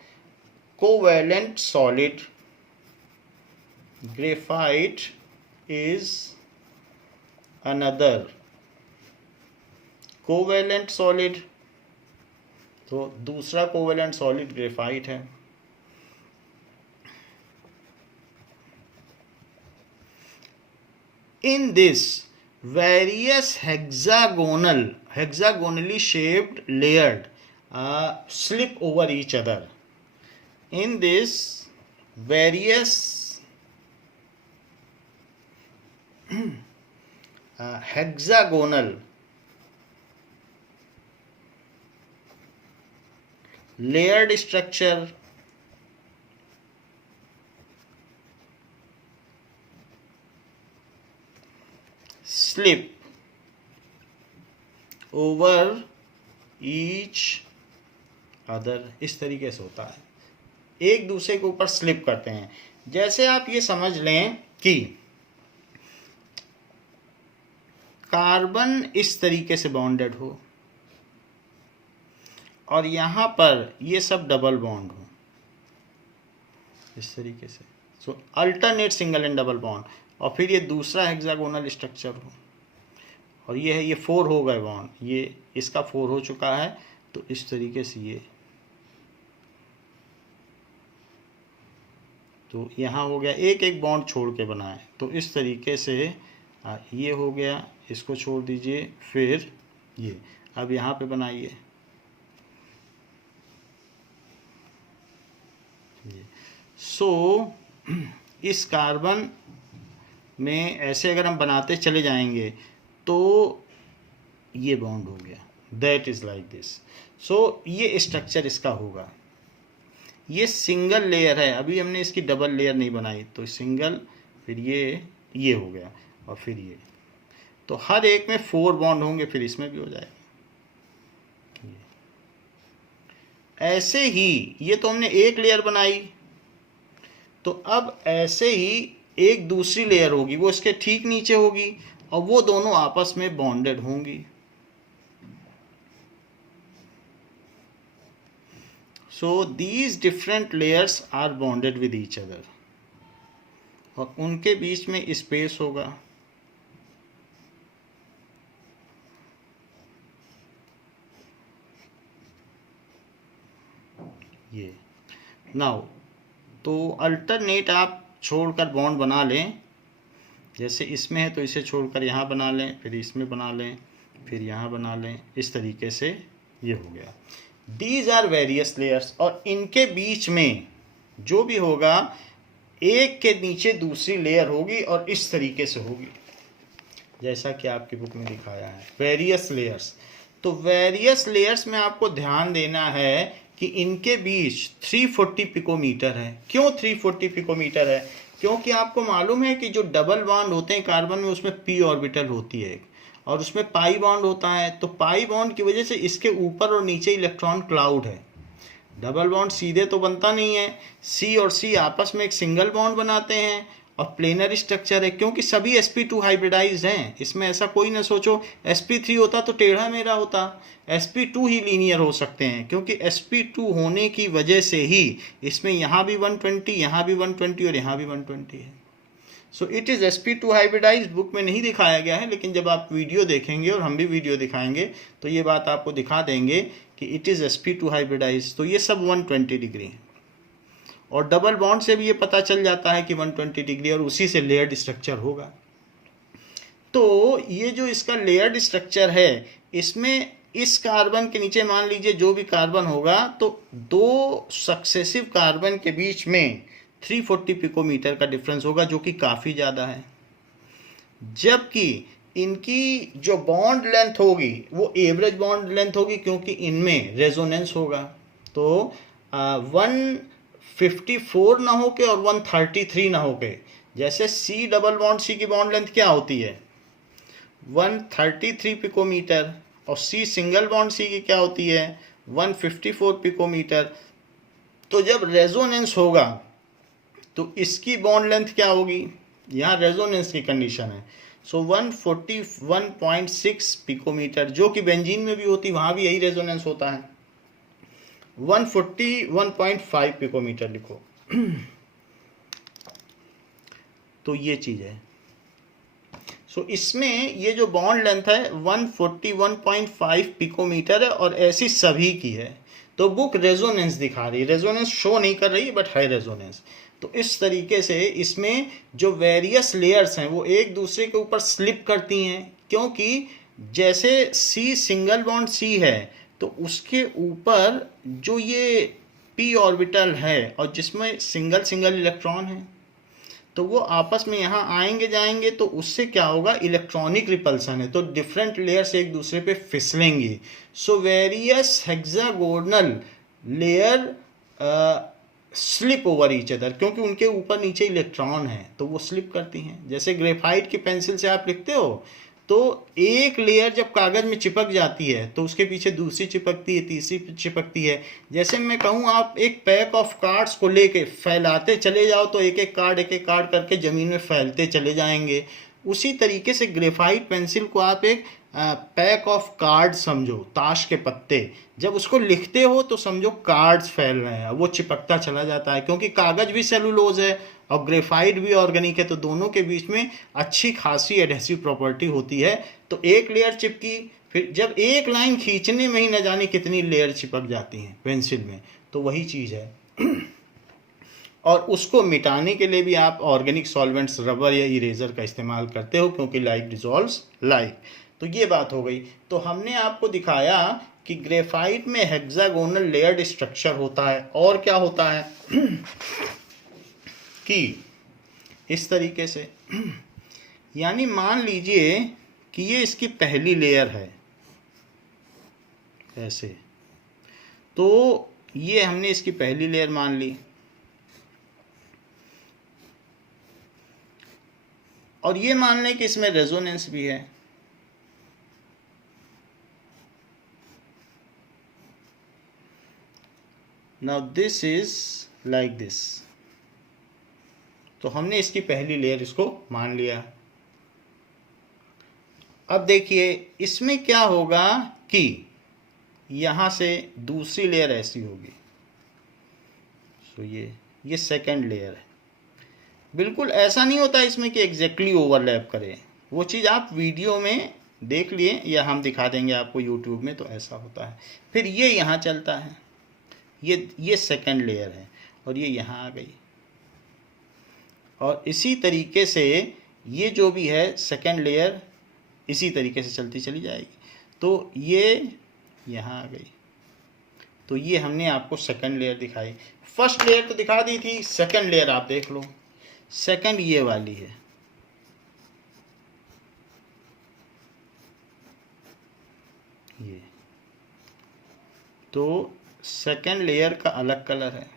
covalent solid graphite is another covalent solid. तो दूसरा कोवेलेंट सॉलिड ग्रेफाइट है। In this various hexagonally shaped layered slip over each other. In this various hexagonal layered structure slip over each other, इस तरीके से होता है, एक दूसरे के ऊपर स्लिप करते हैं। जैसे आप ये समझ लें कि कार्बन इस तरीके से बॉन्डेड हो और यहां पर ये सब डबल बॉन्ड हो इस तरीके से। So alternate single and double bond, और फिर ये दूसरा हेक्सागोनल स्ट्रक्चर हो, और ये है, ये 4 हो गए बॉन्ड, ये इसका 4 हो चुका है। तो इस तरीके से ये, तो यहाँ हो गया, एक एक बॉन्ड छोड़ के बनाए। तो इस तरीके से ये हो गया, इसको छोड़ दीजिए, फिर ये अब यहाँ पे बनाइए। सो इस कार्बन में ऐसे अगर हम बनाते चले जाएंगे तो ये बॉन्ड हो गया, दैट इज लाइक दिस। सो ये स्ट्रक्चर इसका होगा। ये सिंगल लेयर है, अभी हमने इसकी डबल लेयर नहीं बनाई, तो सिंगल, फिर ये हो गया, और फिर ये। तो हर एक में 4 बॉन्ड होंगे, फिर इसमें भी हो जाएगा। ऐसे ही ये तो हमने एक लेयर बनाई, तो अब ऐसे ही एक दूसरी लेयर होगी, वो इसके ठीक नीचे होगी, और वो दोनों आपस में बॉन्डेड होंगी। So these different layers are bonded with each other, और उनके बीच में स्पेस होगा। ये नाउ तो अल्टरनेट आप छोड़कर बॉन्ड बना लें, जैसे इसमें है तो इसे छोड़कर यहाँ बना लें, फिर इसमें बना लें, फिर यहाँ बना लें, इस तरीके से ये हो गया। दीज आर वेरियस लेयर्स, और इनके बीच में जो भी होगा एक के नीचे दूसरी लेयर होगी और इस तरीके से होगी, जैसा कि आपकी बुक में दिखाया है, वेरियस लेयर्स। तो वेरियस लेयर्स में आपको ध्यान देना है कि इनके बीच 340 पिकोमीटर है। क्यों 340 पिकोमीटर है? क्योंकि आपको मालूम है कि जो डबल बॉन्ड होते हैं कार्बन में, उसमें p ऑर्बिटल होती है और उसमें पाई बॉन्ड होता है। तो पाई बॉन्ड की वजह से इसके ऊपर और नीचे इलेक्ट्रॉन क्लाउड है। डबल बॉन्ड सीधे तो बनता नहीं है, C और C आपस में एक सिंगल बॉन्ड बनाते हैं, और प्लेनर स्ट्रक्चर है क्योंकि सभी sp2 हाइब्रिडाइज्ड हैं। इसमें ऐसा कोई ना सोचो sp3 होता तो टेढ़ा मेढ़ा होता, sp2 ही लीनियर हो सकते हैं, क्योंकि sp2 होने की वजह से ही इसमें यहाँ भी 120, यहाँ भी 120 और यहाँ भी 120 है। So it is sp2 hybridised. Book में नहीं दिखाया गया है, लेकिन जब आप वीडियो देखेंगे और हम भी वीडियो दिखाएंगे तो ये बात आपको दिखा देंगे कि इट इज़ sp2 हाइब्रिडाइज्ड। तो ये सब 120 डिग्री है, और डबल बॉन्ड से भी ये पता चल जाता है कि 120 डिग्री, और उसी से लेयर्ड स्ट्रक्चर होगा। तो ये जो इसका लेयर्ड स्ट्रक्चर है, इसमें इस कार्बन के नीचे मान लीजिए जो भी कार्बन होगा, तो 2 सक्सेसिव कार्बन के बीच में 340 पिकोमीटर का डिफरेंस होगा, जो कि काफ़ी ज़्यादा है। जबकि इनकी जो बॉन्ड लेंथ होगी वो एवरेज बॉन्ड लेंथ होगी, क्योंकि इनमें रेजोनेंस होगा। तो 154 ना हो के और 133 ना हो के, जैसे C डबल बॉन्ड C की बॉन्ड लेंथ क्या होती है 133 पिकोमीटर, और C सिंगल बॉन्ड C की क्या होती है 154 पिकोमीटर। तो जब रेजोनेंस होगा तो इसकी बॉन्ड लेंथ क्या होगी, यहाँ रेजोनेंस की कंडीशन है। सो 141.6 पिकोमीटर, जो कि बेंजीन में भी होती, वहाँ भी यही रेजोनेंस होता है। 141.5 पिकोमीटर लिखो। तो ये चीज़ है। सो इसमें ये जो बॉन्ड लेंथ है 141.5 पिकोमीटर है और ऐसी सभी की है। तो बुक रेजोनेंस दिखा रही है, रेजोनेंस शो नहीं कर रही बट है रेजोनेंस। तो इस तरीके से इसमें जो वेरियस लेयर्स हैं वो एक दूसरे के ऊपर स्लिप करती हैं, क्योंकि जैसे सी सिंगल बॉन्ड सी है तो उसके ऊपर जो ये पी ऑर्बिटल है और जिसमें सिंगल सिंगल इलेक्ट्रॉन है, तो वो आपस में यहाँ आएंगे जाएंगे, तो उससे क्या होगा, इलेक्ट्रॉनिक रिपल्सन है, तो डिफरेंट लेयर्स एक दूसरे पे फिसलेंगे। So various hexagonal layer slip over each other, क्योंकि उनके ऊपर नीचे इलेक्ट्रॉन है तो वो स्लिप करती हैं। जैसे ग्रेफाइट की पेंसिल से आप लिखते हो तो एक लेयर जब कागज़ में चिपक जाती है तो उसके पीछे दूसरी चिपकती है, तीसरी चिपकती है। जैसे मैं कहूँ आप एक पैक ऑफ कार्ड्स को लेके फैलाते चले जाओ तो एक एक कार्ड करके ज़मीन में फैलते चले जाएंगे। उसी तरीके से ग्रेफाइट पेंसिल को आप एक पैक ऑफ कार्ड समझो, ताश के पत्ते। जब उसको लिखते हो तो समझो कार्ड्स फैल रहे हैं, वो चिपकता चला जाता है, क्योंकि कागज़ भी सेलुलोज है और ग्रेफाइट भी ऑर्गेनिक है, तो दोनों के बीच में अच्छी खासी एडहेसिव प्रॉपर्टी होती है। तो एक लेयर चिपकी, फिर जब एक लाइन खींचने में ही न जाने कितनी लेयर चिपक जाती हैं पेंसिल में, तो वही चीज़ है। और उसको मिटाने के लिए भी आप ऑर्गेनिक सॉल्वेंट्स, रबर या इरेजर का इस्तेमाल करते हो, क्योंकि लाइक डिजॉल्व्स लाइक। तो ये बात हो गई। तो हमने आपको दिखाया कि ग्रेफाइट में हेक्सागोनल लेयर्ड स्ट्रक्चर होता है, और क्या होता है कि इस तरीके से, यानी मान लीजिए कि ये इसकी पहली लेयर है ऐसे, तो ये हमने इसकी पहली लेयर मान ली, और ये मान लें कि इसमें रेजोनेंस भी है। Now this is like this, तो हमने इसकी पहली लेयर इसको मान लिया। अब देखिए इसमें क्या होगा कि यहाँ से दूसरी लेयर ऐसी होगी। सो ये सेकंड लेयर है। बिल्कुल ऐसा नहीं होता इसमें कि एग्जैक्टली ओवरलैप करे, वो चीज़ आप वीडियो में देख लिए या हम दिखा देंगे आपको यूट्यूब में, तो ऐसा होता है। फिर ये यहाँ चलता है, ये सेकंड लेयर है और ये यहाँ आ गई, और इसी तरीके से ये जो भी है सेकंड लेयर इसी तरीके से चलती चली जाएगी। तो ये यहाँ आ गई, तो ये हमने आपको सेकंड लेयर दिखाई। फर्स्ट लेयर तो दिखा दी थी, सेकंड लेयर आप देख लो। सेकंड ये वाली है, ये तो सेकंड लेयर का अलग कलर है।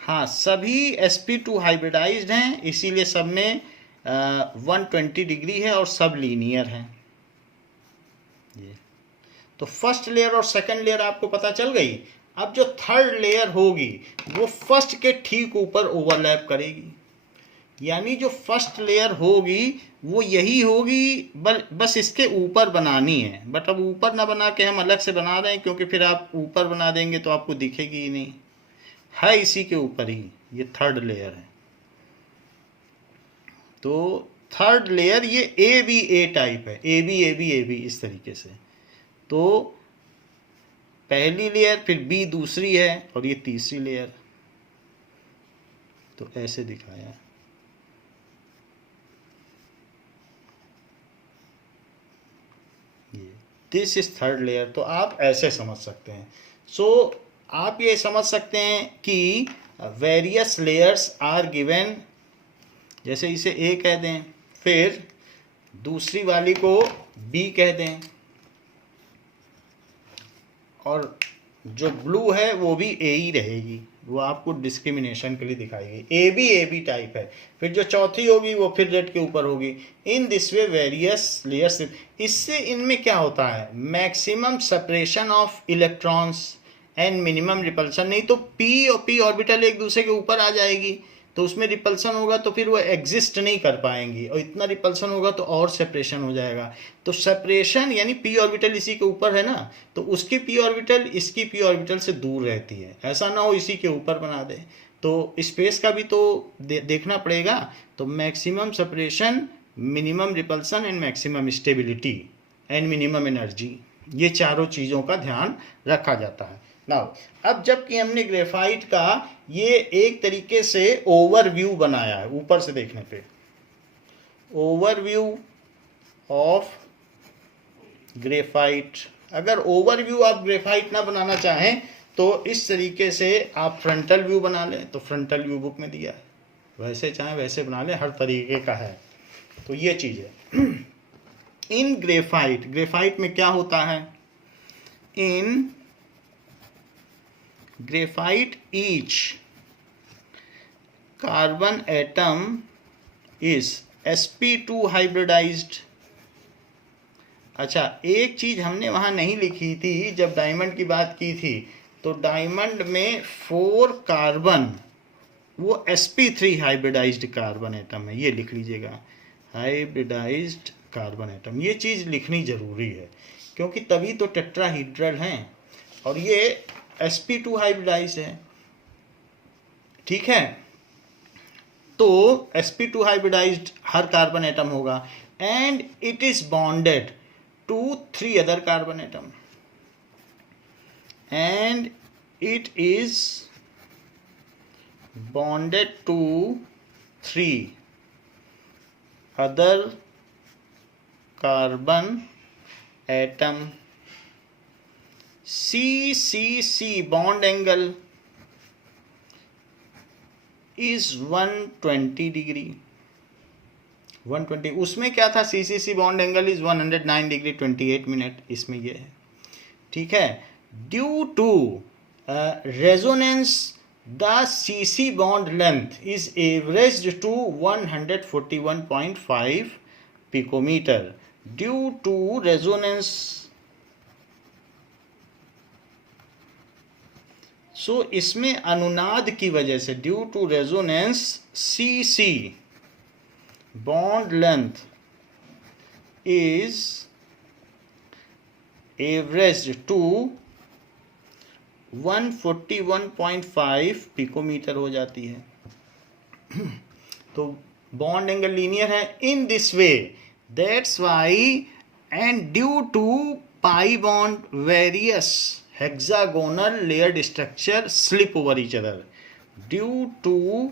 हाँ, सभी sp2 हाइब्रिडाइज्ड हैं, इसीलिए सब में 120 डिग्री है और सब लीनियर हैं। ये तो फर्स्ट लेयर और सेकंड लेयर आपको पता चल गई। अब जो थर्ड लेयर होगी वो फर्स्ट के ठीक ऊपर ओवरलैप करेगी, यानी जो फर्स्ट लेयर होगी वो यही होगी, बस इसके ऊपर बनानी है। बट अब ऊपर ना बना के हम अलग से बना रहे हैं, क्योंकि फिर आप ऊपर बना देंगे तो आपको दिखेगी ही नहीं, है इसी के ऊपर ही। ये थर्ड लेयर है। तो थर्ड लेयर ये ए बी ए टाइप है, A B A B A B इस तरीके से। तो पहली लेयर, फिर बी दूसरी है और ये तीसरी लेयर, तो ऐसे दिखाया। ये दिस इज थर्ड लेयर, तो आप ऐसे समझ सकते हैं। सो आप ये समझ सकते हैं कि वेरियस लेयर्स आर गिवन, जैसे इसे ए कह दें, फिर दूसरी वाली को बी कह दें, और जो ब्लू है वो भी ए ही रहेगी, वो आपको डिस्क्रिमिनेशन के लिए दिखाएगी। ए बी टाइप है। फिर जो चौथी होगी वो फिर रेड के ऊपर होगी। इन दिस वे वेरियस लेयर्स। इससे इनमें क्या होता है, maximum separation of electrons and minimum repulsion. नहीं तो पी और पी ऑर्बिटल एक दूसरे के ऊपर आ जाएगी, तो उसमें रिपल्सन होगा तो फिर वो एग्जिस्ट नहीं कर पाएंगी, और इतना रिपल्सन होगा तो और सेपरेशन हो जाएगा। तो सेपरेशन यानी पी ऑर्बिटल इसी के ऊपर है ना, तो उसकी पी ऑर्बिटल इसकी पी ऑर्बिटल से दूर रहती है, ऐसा ना हो इसी के ऊपर बना दे। तो स्पेस का भी तो देखना पड़ेगा। तो maximum separation, minimum repulsion and maximum stability and minimum energy, ये चारों चीज़ों का ध्यान रखा जाता है। नाउ अब जबकि हमने ग्रेफाइट का ये एक तरीके से ओवरव्यू बनाया है, ऊपर से देखने पे ओवरव्यू ऑफ ग्रेफाइट। अगर ओवरव्यू आप ग्रेफाइट ना बनाना चाहें तो इस तरीके से आप फ्रंटल व्यू बना लें, तो फ्रंटल व्यू बुक में दिया है, वैसे चाहें वैसे बना लें, हर तरीके का है। तो ये चीज़ है। इन ग्रेफाइट, ग्रेफाइट में क्या होता है, in graphite each carbon atom is sp2 hybridised. अच्छा, एक चीज हमने वहां नहीं लिखी थी जब डायमंड की बात की थी, तो डायमंड में 4 कार्बन वो sp3 हाइब्रिडाइज्ड कार्बन एटम है, ये लिख लीजिएगा, हाइब्रिडाइज्ड कार्बन एटम। ये चीज लिखनी जरूरी है क्योंकि तभी तो टेट्राहीड्रल हैं, और ये sp2 हाइब्रिडाइज्ड है, ठीक है। तो sp2 हाइब्रिडाइज्ड हर कार्बन एटम होगा, and it is bonded to 3 अदर carbon atom, and it is bonded to 3 other carbon atom. CCC bond angle is 120 degree. 120, उसमें क्या था, CCC bond angle is 109 degree 28 minute, इसमें ये है, ठीक है। Due to resonance the CC bond length is averaged to 141.5 picometer due to resonance. So इसमें अनुनाद की वजह से, due to resonance CC bond length is averaged to 141.5 picometre हो जाती है। तो बॉन्ड एंगल लीनियर है in this way, that's why, and due to pi bond various hexagonal layered structure slip over each other, due to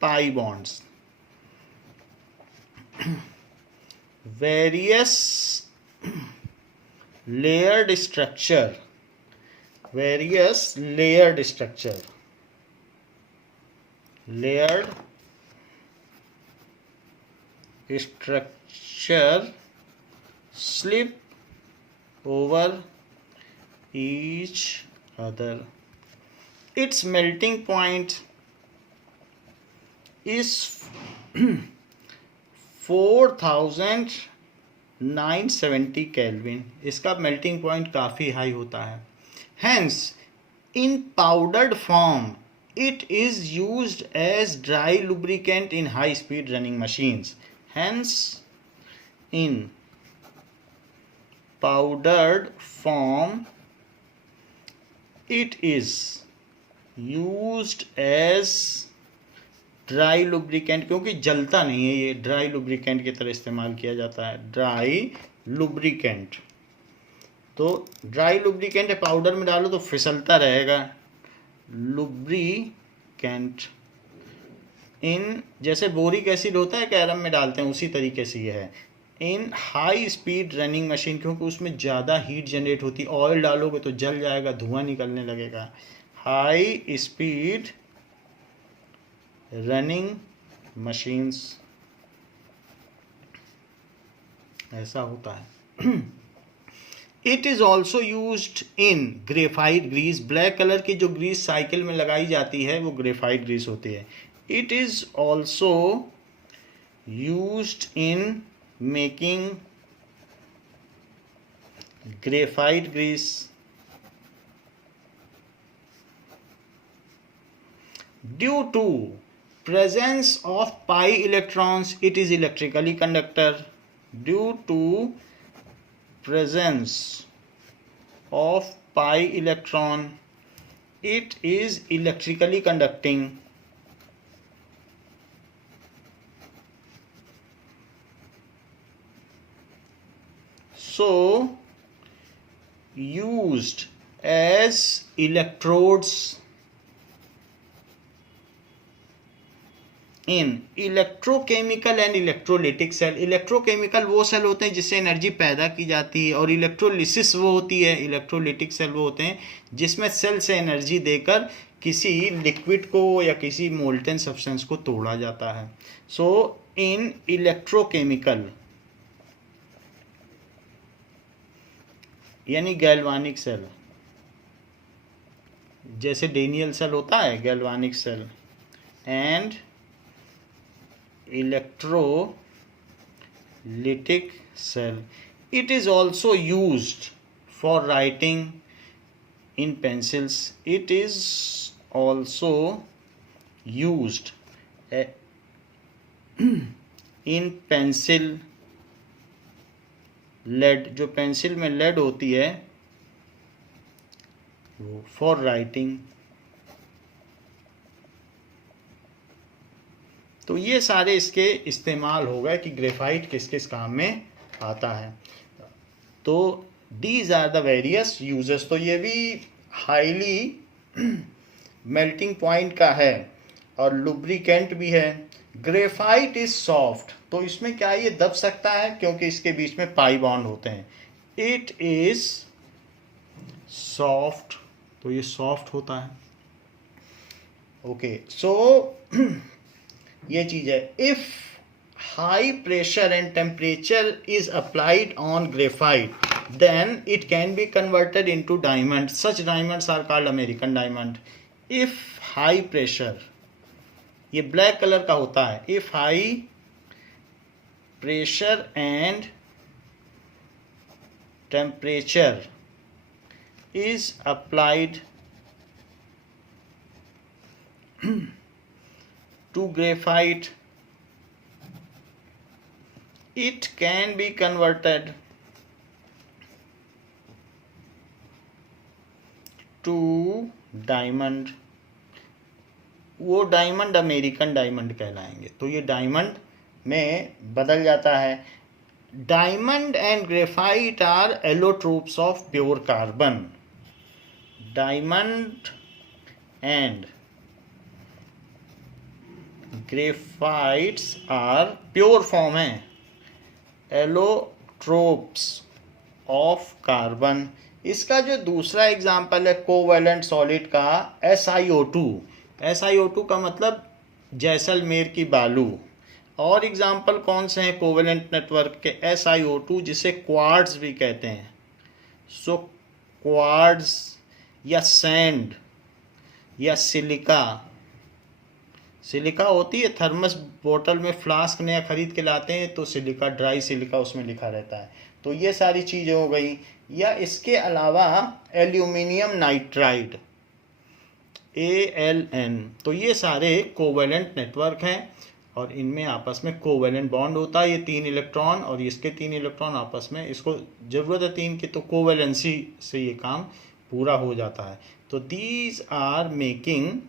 pi bonds various layered structure, various layered structure, layered structure slip over each other. Its melting point is 4970 Kelvin। इसका melting point काफ़ी high होता है। Hence, in powdered form, it is used as dry lubricant in high-speed running machines. Hence, in powdered form, it is used as dry lubricant, क्योंकि जलता नहीं है, ये dry lubricant की तरह इस्तेमाल किया जाता है, dry lubricant। तो ड्राई लुब्रिकेंट है, पाउडर में डालो तो फिसलता रहेगा, लुब्रिकेंट। इन जैसे बोरिक एसिड होता है कैरम में डालते हैं, उसी तरीके से ये है। इन हाई स्पीड रनिंग मशीन, क्योंकि उसमें ज़्यादा हीट जनरेट होती, ऑयल डालोगे तो जल जाएगा, धुआं निकलने लगेगा। हाई स्पीड रनिंग मशीन्स, ऐसा होता है। It is also used in graphite grease. Black colour की जो ग्रीस साइकिल में लगाई जाती है वो ग्रेफाइट ग्रीस होती है। It is also used in making graphite grease. Due to presence of pi electrons, it is electrically conductor. Due to presence of pi electron, it is electrically conducting. So used as electrodes in electrochemical and electrolytic cell. Electrochemical वो cell होते हैं जिससे energy पैदा की जाती है, और electrolysis वो होती है, इलेक्ट्रोलिटिक सेल वो होते हैं जिसमें सेल से एनर्जी देकर किसी लिक्विड को या किसी मोल्टेन सब्सटेंस को तोड़ा जाता है. सो इन इलेक्ट्रोकेमिकल यानी गैल्वानिक सेल, जैसे डेनियल सेल होता है galvanic cell, and electrolytic cell, it is also used for writing in pencils. It is also used in pencil lead, जो पेंसिल में lead होती है for writing. तो ये सारे इसके इस्तेमाल हो गए कि ग्रेफाइट किस किस काम में आता है. तो these are the various uses. तो ये भी हाईली मेल्टिंग पॉइंट का है और लुब्रिकेंट भी है. ग्रेफाइट इज सॉफ्ट, तो इसमें क्या ये दब सकता है क्योंकि इसके बीच में पाई बॉन्ड होते हैं. इट इज सॉफ्ट, तो ये सॉफ्ट होता है. ओके, सो ये चीज है. If high pressure and temperature is applied on graphite, then it can be converted into diamond. Such diamonds are called American diamond. If high pressure, ये ब्लैक कलर का होता है. If high pressure and temperature is applied to graphite, it can be converted to diamond. वो diamond American diamond कहलाएंगे. तो ये diamond में बदल जाता है. Diamond and graphite are allotropes of pure carbon. Diamond and graphites are pure form है allotropes of carbon. इसका जो दूसरा एग्जाम्पल है कोवैलेंट सॉलिड का, SiO2. SiO2 का मतलब जैसलमेर की बालू. और एग्जाम्पल कौन से हैं कोवैलेंट नेटवर्क के? SiO2, जिसे क्वार्ट्ज भी कहते हैं. सो क्वार्ट्ज या सैंड या सिलिका. सिलिका होती है, थर्मस बोतल में फ्लास्क नया खरीद के लाते हैं तो सिलिका, ड्राई सिलिका उसमें लिखा रहता है. तो ये सारी चीज़ें हो गई. या इसके अलावा एल्यूमिनियम नाइट्राइड, ALN. तो ये सारे कोवैलेंट नेटवर्क हैं और इनमें आपस में कोवैलेंट बॉन्ड होता है. ये 3 इलेक्ट्रॉन और इसके 3 इलेक्ट्रॉन आपस में, इसको ज़रूरत है 3 की, तो कोवैलेंसी से ये काम पूरा हो जाता है. तो these are making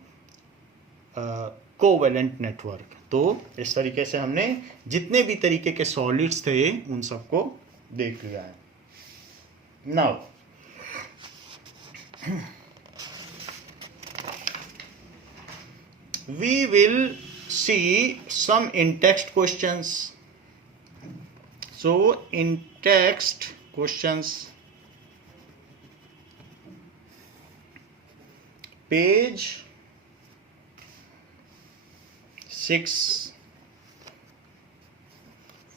covalent network. तो इस तरीके से हमने जितने भी तरीके के सॉलिड्स थे उन सबको देख लिया है. Now we will see some in text questions. So in text questions, page 6,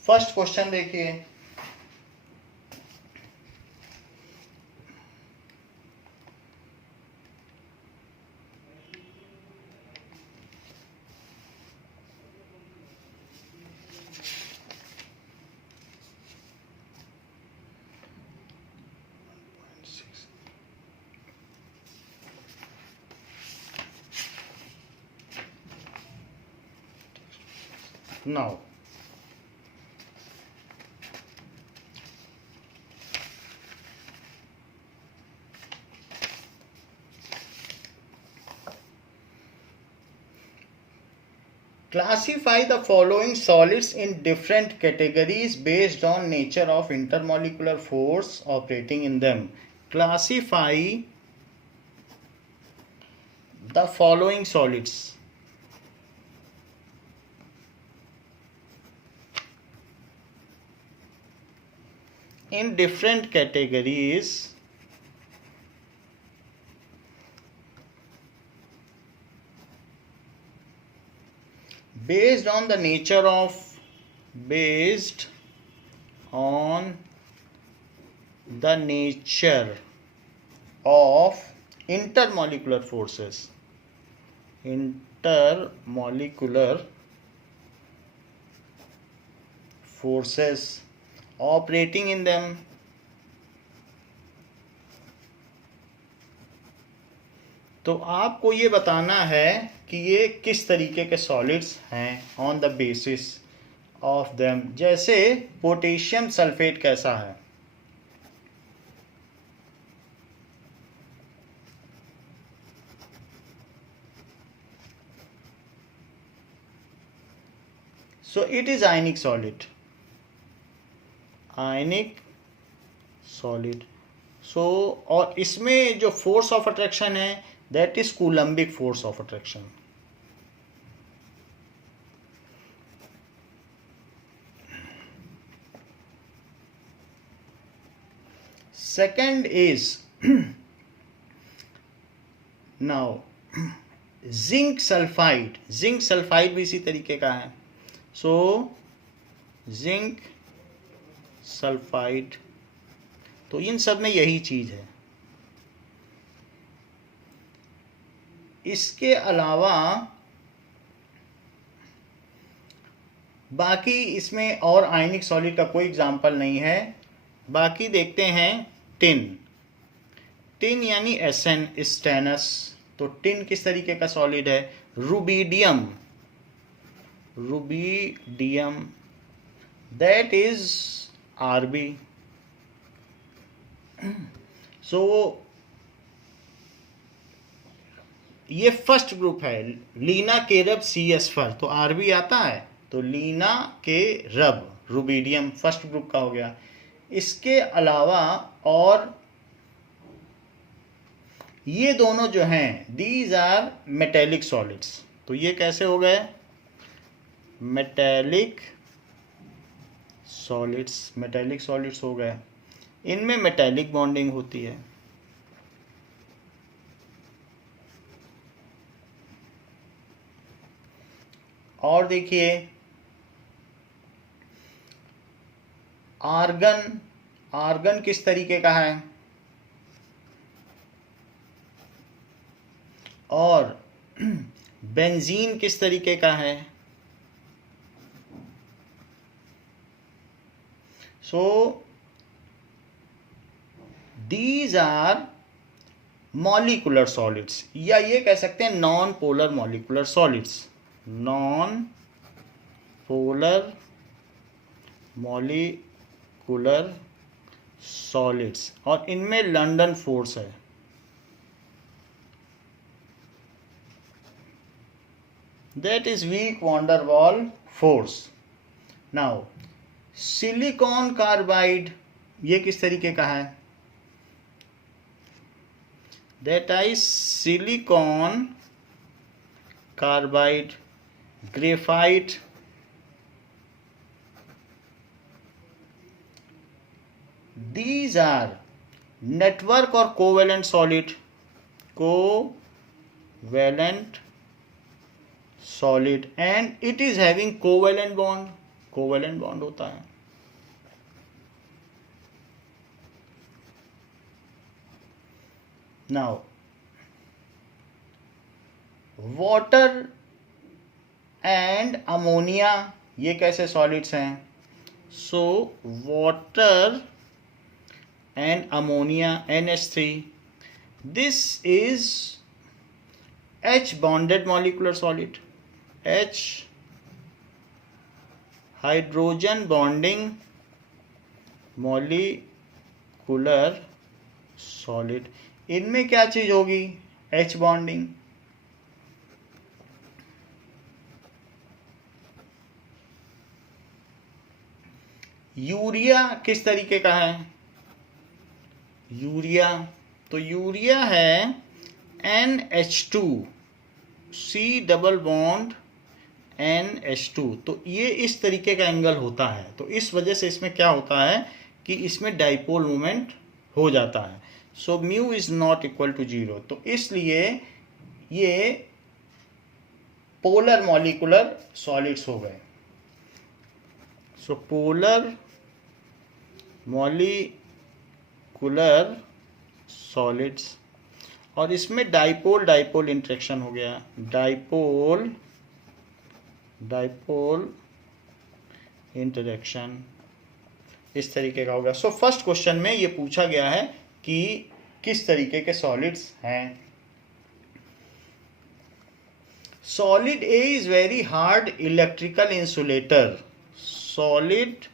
first question देखिए. Now, classify the following solids in different categories based on nature of intermolecular force operating in them. Classify the following solids in different categories based on the nature of intermolecular forces operating in them. तो आपको ये बताना है कि ये किस तरीके के सॉलिड्स हैं on the basis of them. जैसे पोटेशियम सल्फेट कैसा है, so it is ionic solid. So और इसमें जो फोर्स ऑफ अट्रैक्शन है that is coulombic force of attraction. Second is now zinc sulphide. Zinc sulphide भी इसी तरीके का है. सो जिंक सल्फाइड, तो इन सब में यही चीज है. इसके अलावा बाकी इसमें और आयनिक सॉलिड का कोई एग्जाम्पल नहीं है. बाकी देखते हैं टिन यानी एसन स्टेनस. तो टिन किस तरीके का सॉलिड है. Rubidium that is RB. So ये फर्स्ट ग्रुप है लीना केरब CH4. तो आरबी आता है तो लीना के रब रुबिडियम फर्स्ट ग्रुप का हो गया. इसके अलावा और ये दोनों जो हैं दीज आर मेटेलिक सॉलिड्स. तो ये कैसे हो गए मेटेलिक सॉलिड्स हो गए. इनमें मेटेलिक बॉन्डिंग होती है. और देखिए आर्गन किस तरीके का है और बेंजीन किस तरीके का है. So these are molecular solids, या ये कह सकते हैं non polar molecular solids. Non polar molecular solids, और इनमें लंडन फोर्स है. That is weak van der Waals force. Now silicon carbide ये किस तरीके का है. That is silicon carbide, graphite, these are network or covalent solid. And it is having covalent bond होता है. Now water and ammonia ये कैसे सॉलिड्स हैं. So water and ammonia NH3, this is H bonded molecular solid. H hydrogen bonding molecular solid, इनमें क्या चीज होगी? H bonding. Urea किस तरीके का है? यूरिया, तो यूरिया है NH2 C double bond NH2, तो ये इस तरीके का एंगल होता है। तो इस वजह से इसमें क्या होता है कि इसमें डाइपोल मोमेंट हो जाता है। So mu is not equal to 0, तो इसलिए ये पोलर मॉलिक्यूलर सॉलिड्स हो गए। सो पोलर मॉलिक्यूलर सॉलिड्स, और इसमें डाइपोल डाइपोल इंटरेक्शन हो गया, डाइपोल डाइपोल इंटरेक्शन इस तरीके का होगा। सो फर्स्ट क्वेश्चन में ये पूछा गया है कि किस तरीके के सॉलिड्स हैं। Solid A is very hard electrical insulator. Solid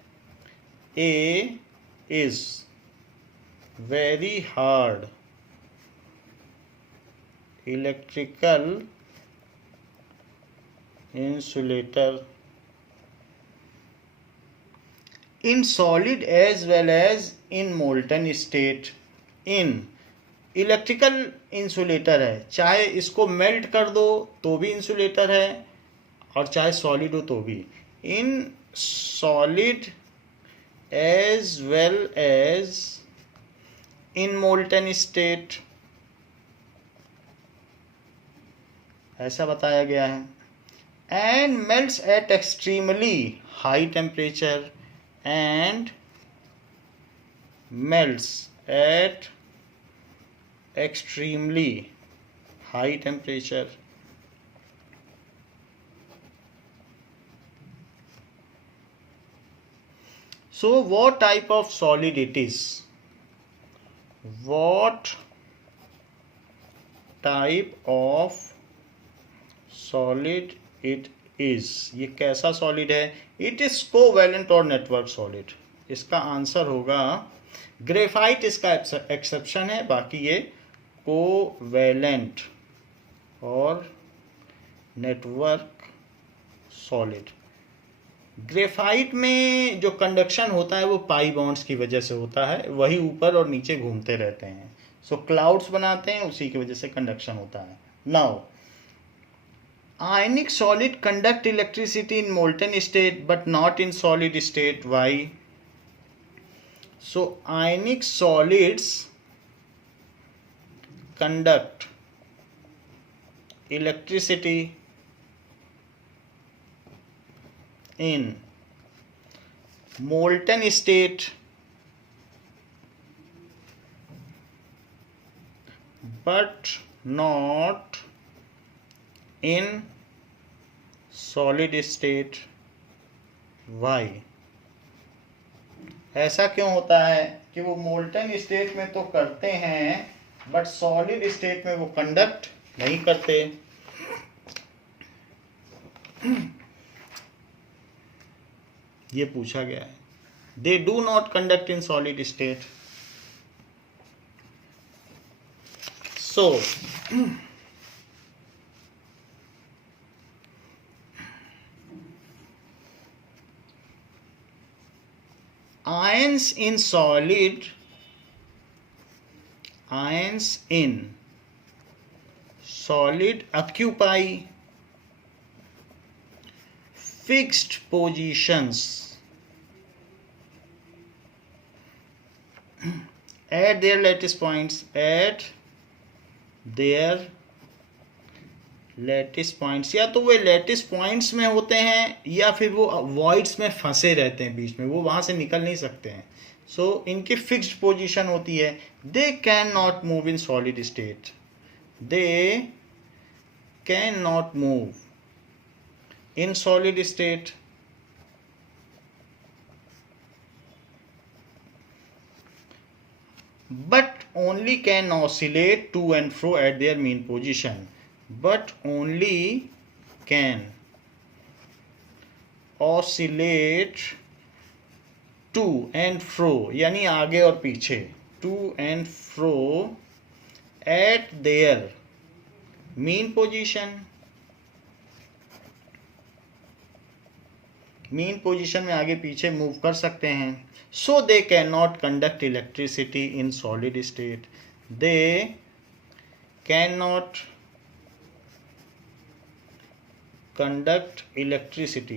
A is very hard electrical insulator in solid as well as in molten state। in electrical insulator है, चाहे इसको मेल्ट कर दो तो भी इंसुलेटर है और चाहे सॉलिड हो तो भी। In solid as well as in molten state, ऐसा बताया गया है। And melts at extremely high temperature, and melts at extremely high temperature। So what type of solid it is? What type of solid it is, ये कैसा solid है? It is covalent और network solid. इसका answer होगा graphite, इसका exception है, बाकी ये कोवैलेंट और नेटवर्क सॉलिड। ग्रेफाइट में जो कंडक्शन होता है वो पाई बॉन्ड्स की वजह से होता है, वही ऊपर और नीचे घूमते रहते हैं। सो क्लाउड्स बनाते हैं, उसी की वजह से कंडक्शन होता है। Now ionic solid conduct electricity in molten state but not in solid state. Why? So ionic solids conduct electricity in molten state but not in solid state। Why? ऐसा क्यों होता है कि वो मोल्टन स्टेट में तो करते हैं बट सॉलिड स्टेट में वो कंडक्ट नहीं करते? ये पूछा गया है। They do not conduct in solid state. So ions in solid occupy fixed positions at their lattice points, या तो वे लैटिस पॉइंट्स में होते हैं या फिर वो वॉइड्स में फंसे रहते हैं बीच में, वो वहां से निकल नहीं सकते हैं। सो इनकी फिक्स्ड पोजीशन होती है। दे can not move in solid state, they can not move in solid state. but only can oscillate to and fro at their mean position, but only can oscillate to and fro, यानी आगे और पीछे, to and fro at their mean position. Mean position में आगे पीछे move कर सकते हैं। So they can not conduct electricity in solid state. They can not conduct electricity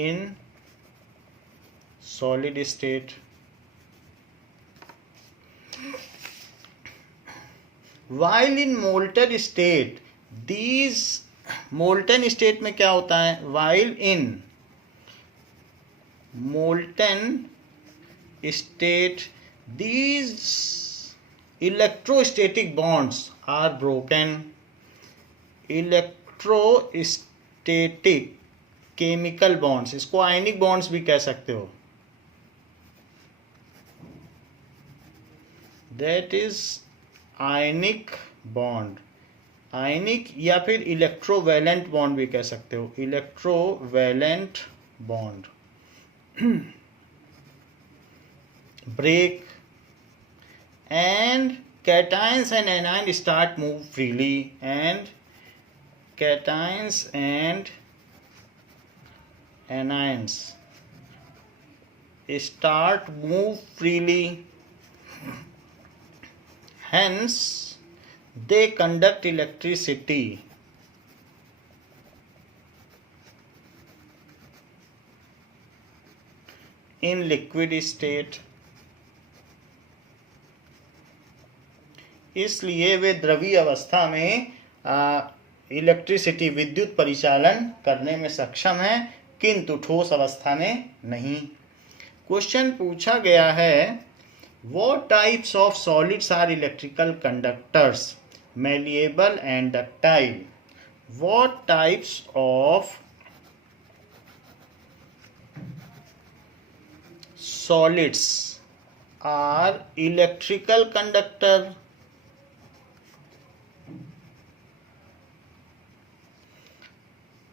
in solid state while in molten state। these molten state में क्या होता है, while in molten state these electrostatic bonds are broken। Electrostatic chemical bonds, इसको ionic bonds भी कह सकते हो, that is ionic bond. Ionic या फिर इलेक्ट्रोवैलेंट बॉन्ड भी कह सकते हो, electrovalent bond break and cations and anions start move freely and cations and anions start move freely, hence they conduct electricity in liquid state। इसलिए वे द्रवीय अवस्था में electricity विद्युत परिचालन करने में सक्षम हैं, किंतु ठोस अवस्था में नहीं। क्वेश्चन पूछा गया है, what types of solids are electrical conductors, malleable and ductile. What types of solids are electrical conductor,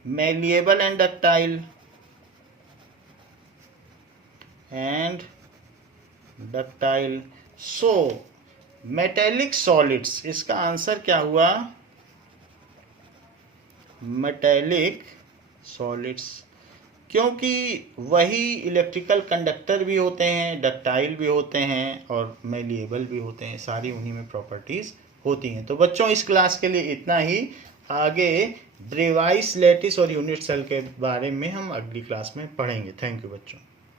malleable and ductile so metallic solids, इसका आंसर क्या हुआ, metallic solids, क्योंकि वही इलेक्ट्रिकल कंडक्टर भी होते हैं, डक्टाइल भी होते हैं और मेलिएबल भी होते हैं, सारी उन्हीं में प्रॉपर्टीज होती हैं। तो बच्चों इस क्लास के लिए इतना ही। आगे ब्रेवाइस, लैटिस और यूनिट सेल के बारे में हम अगली क्लास में पढ़ेंगे। थैंक यू बच्चों।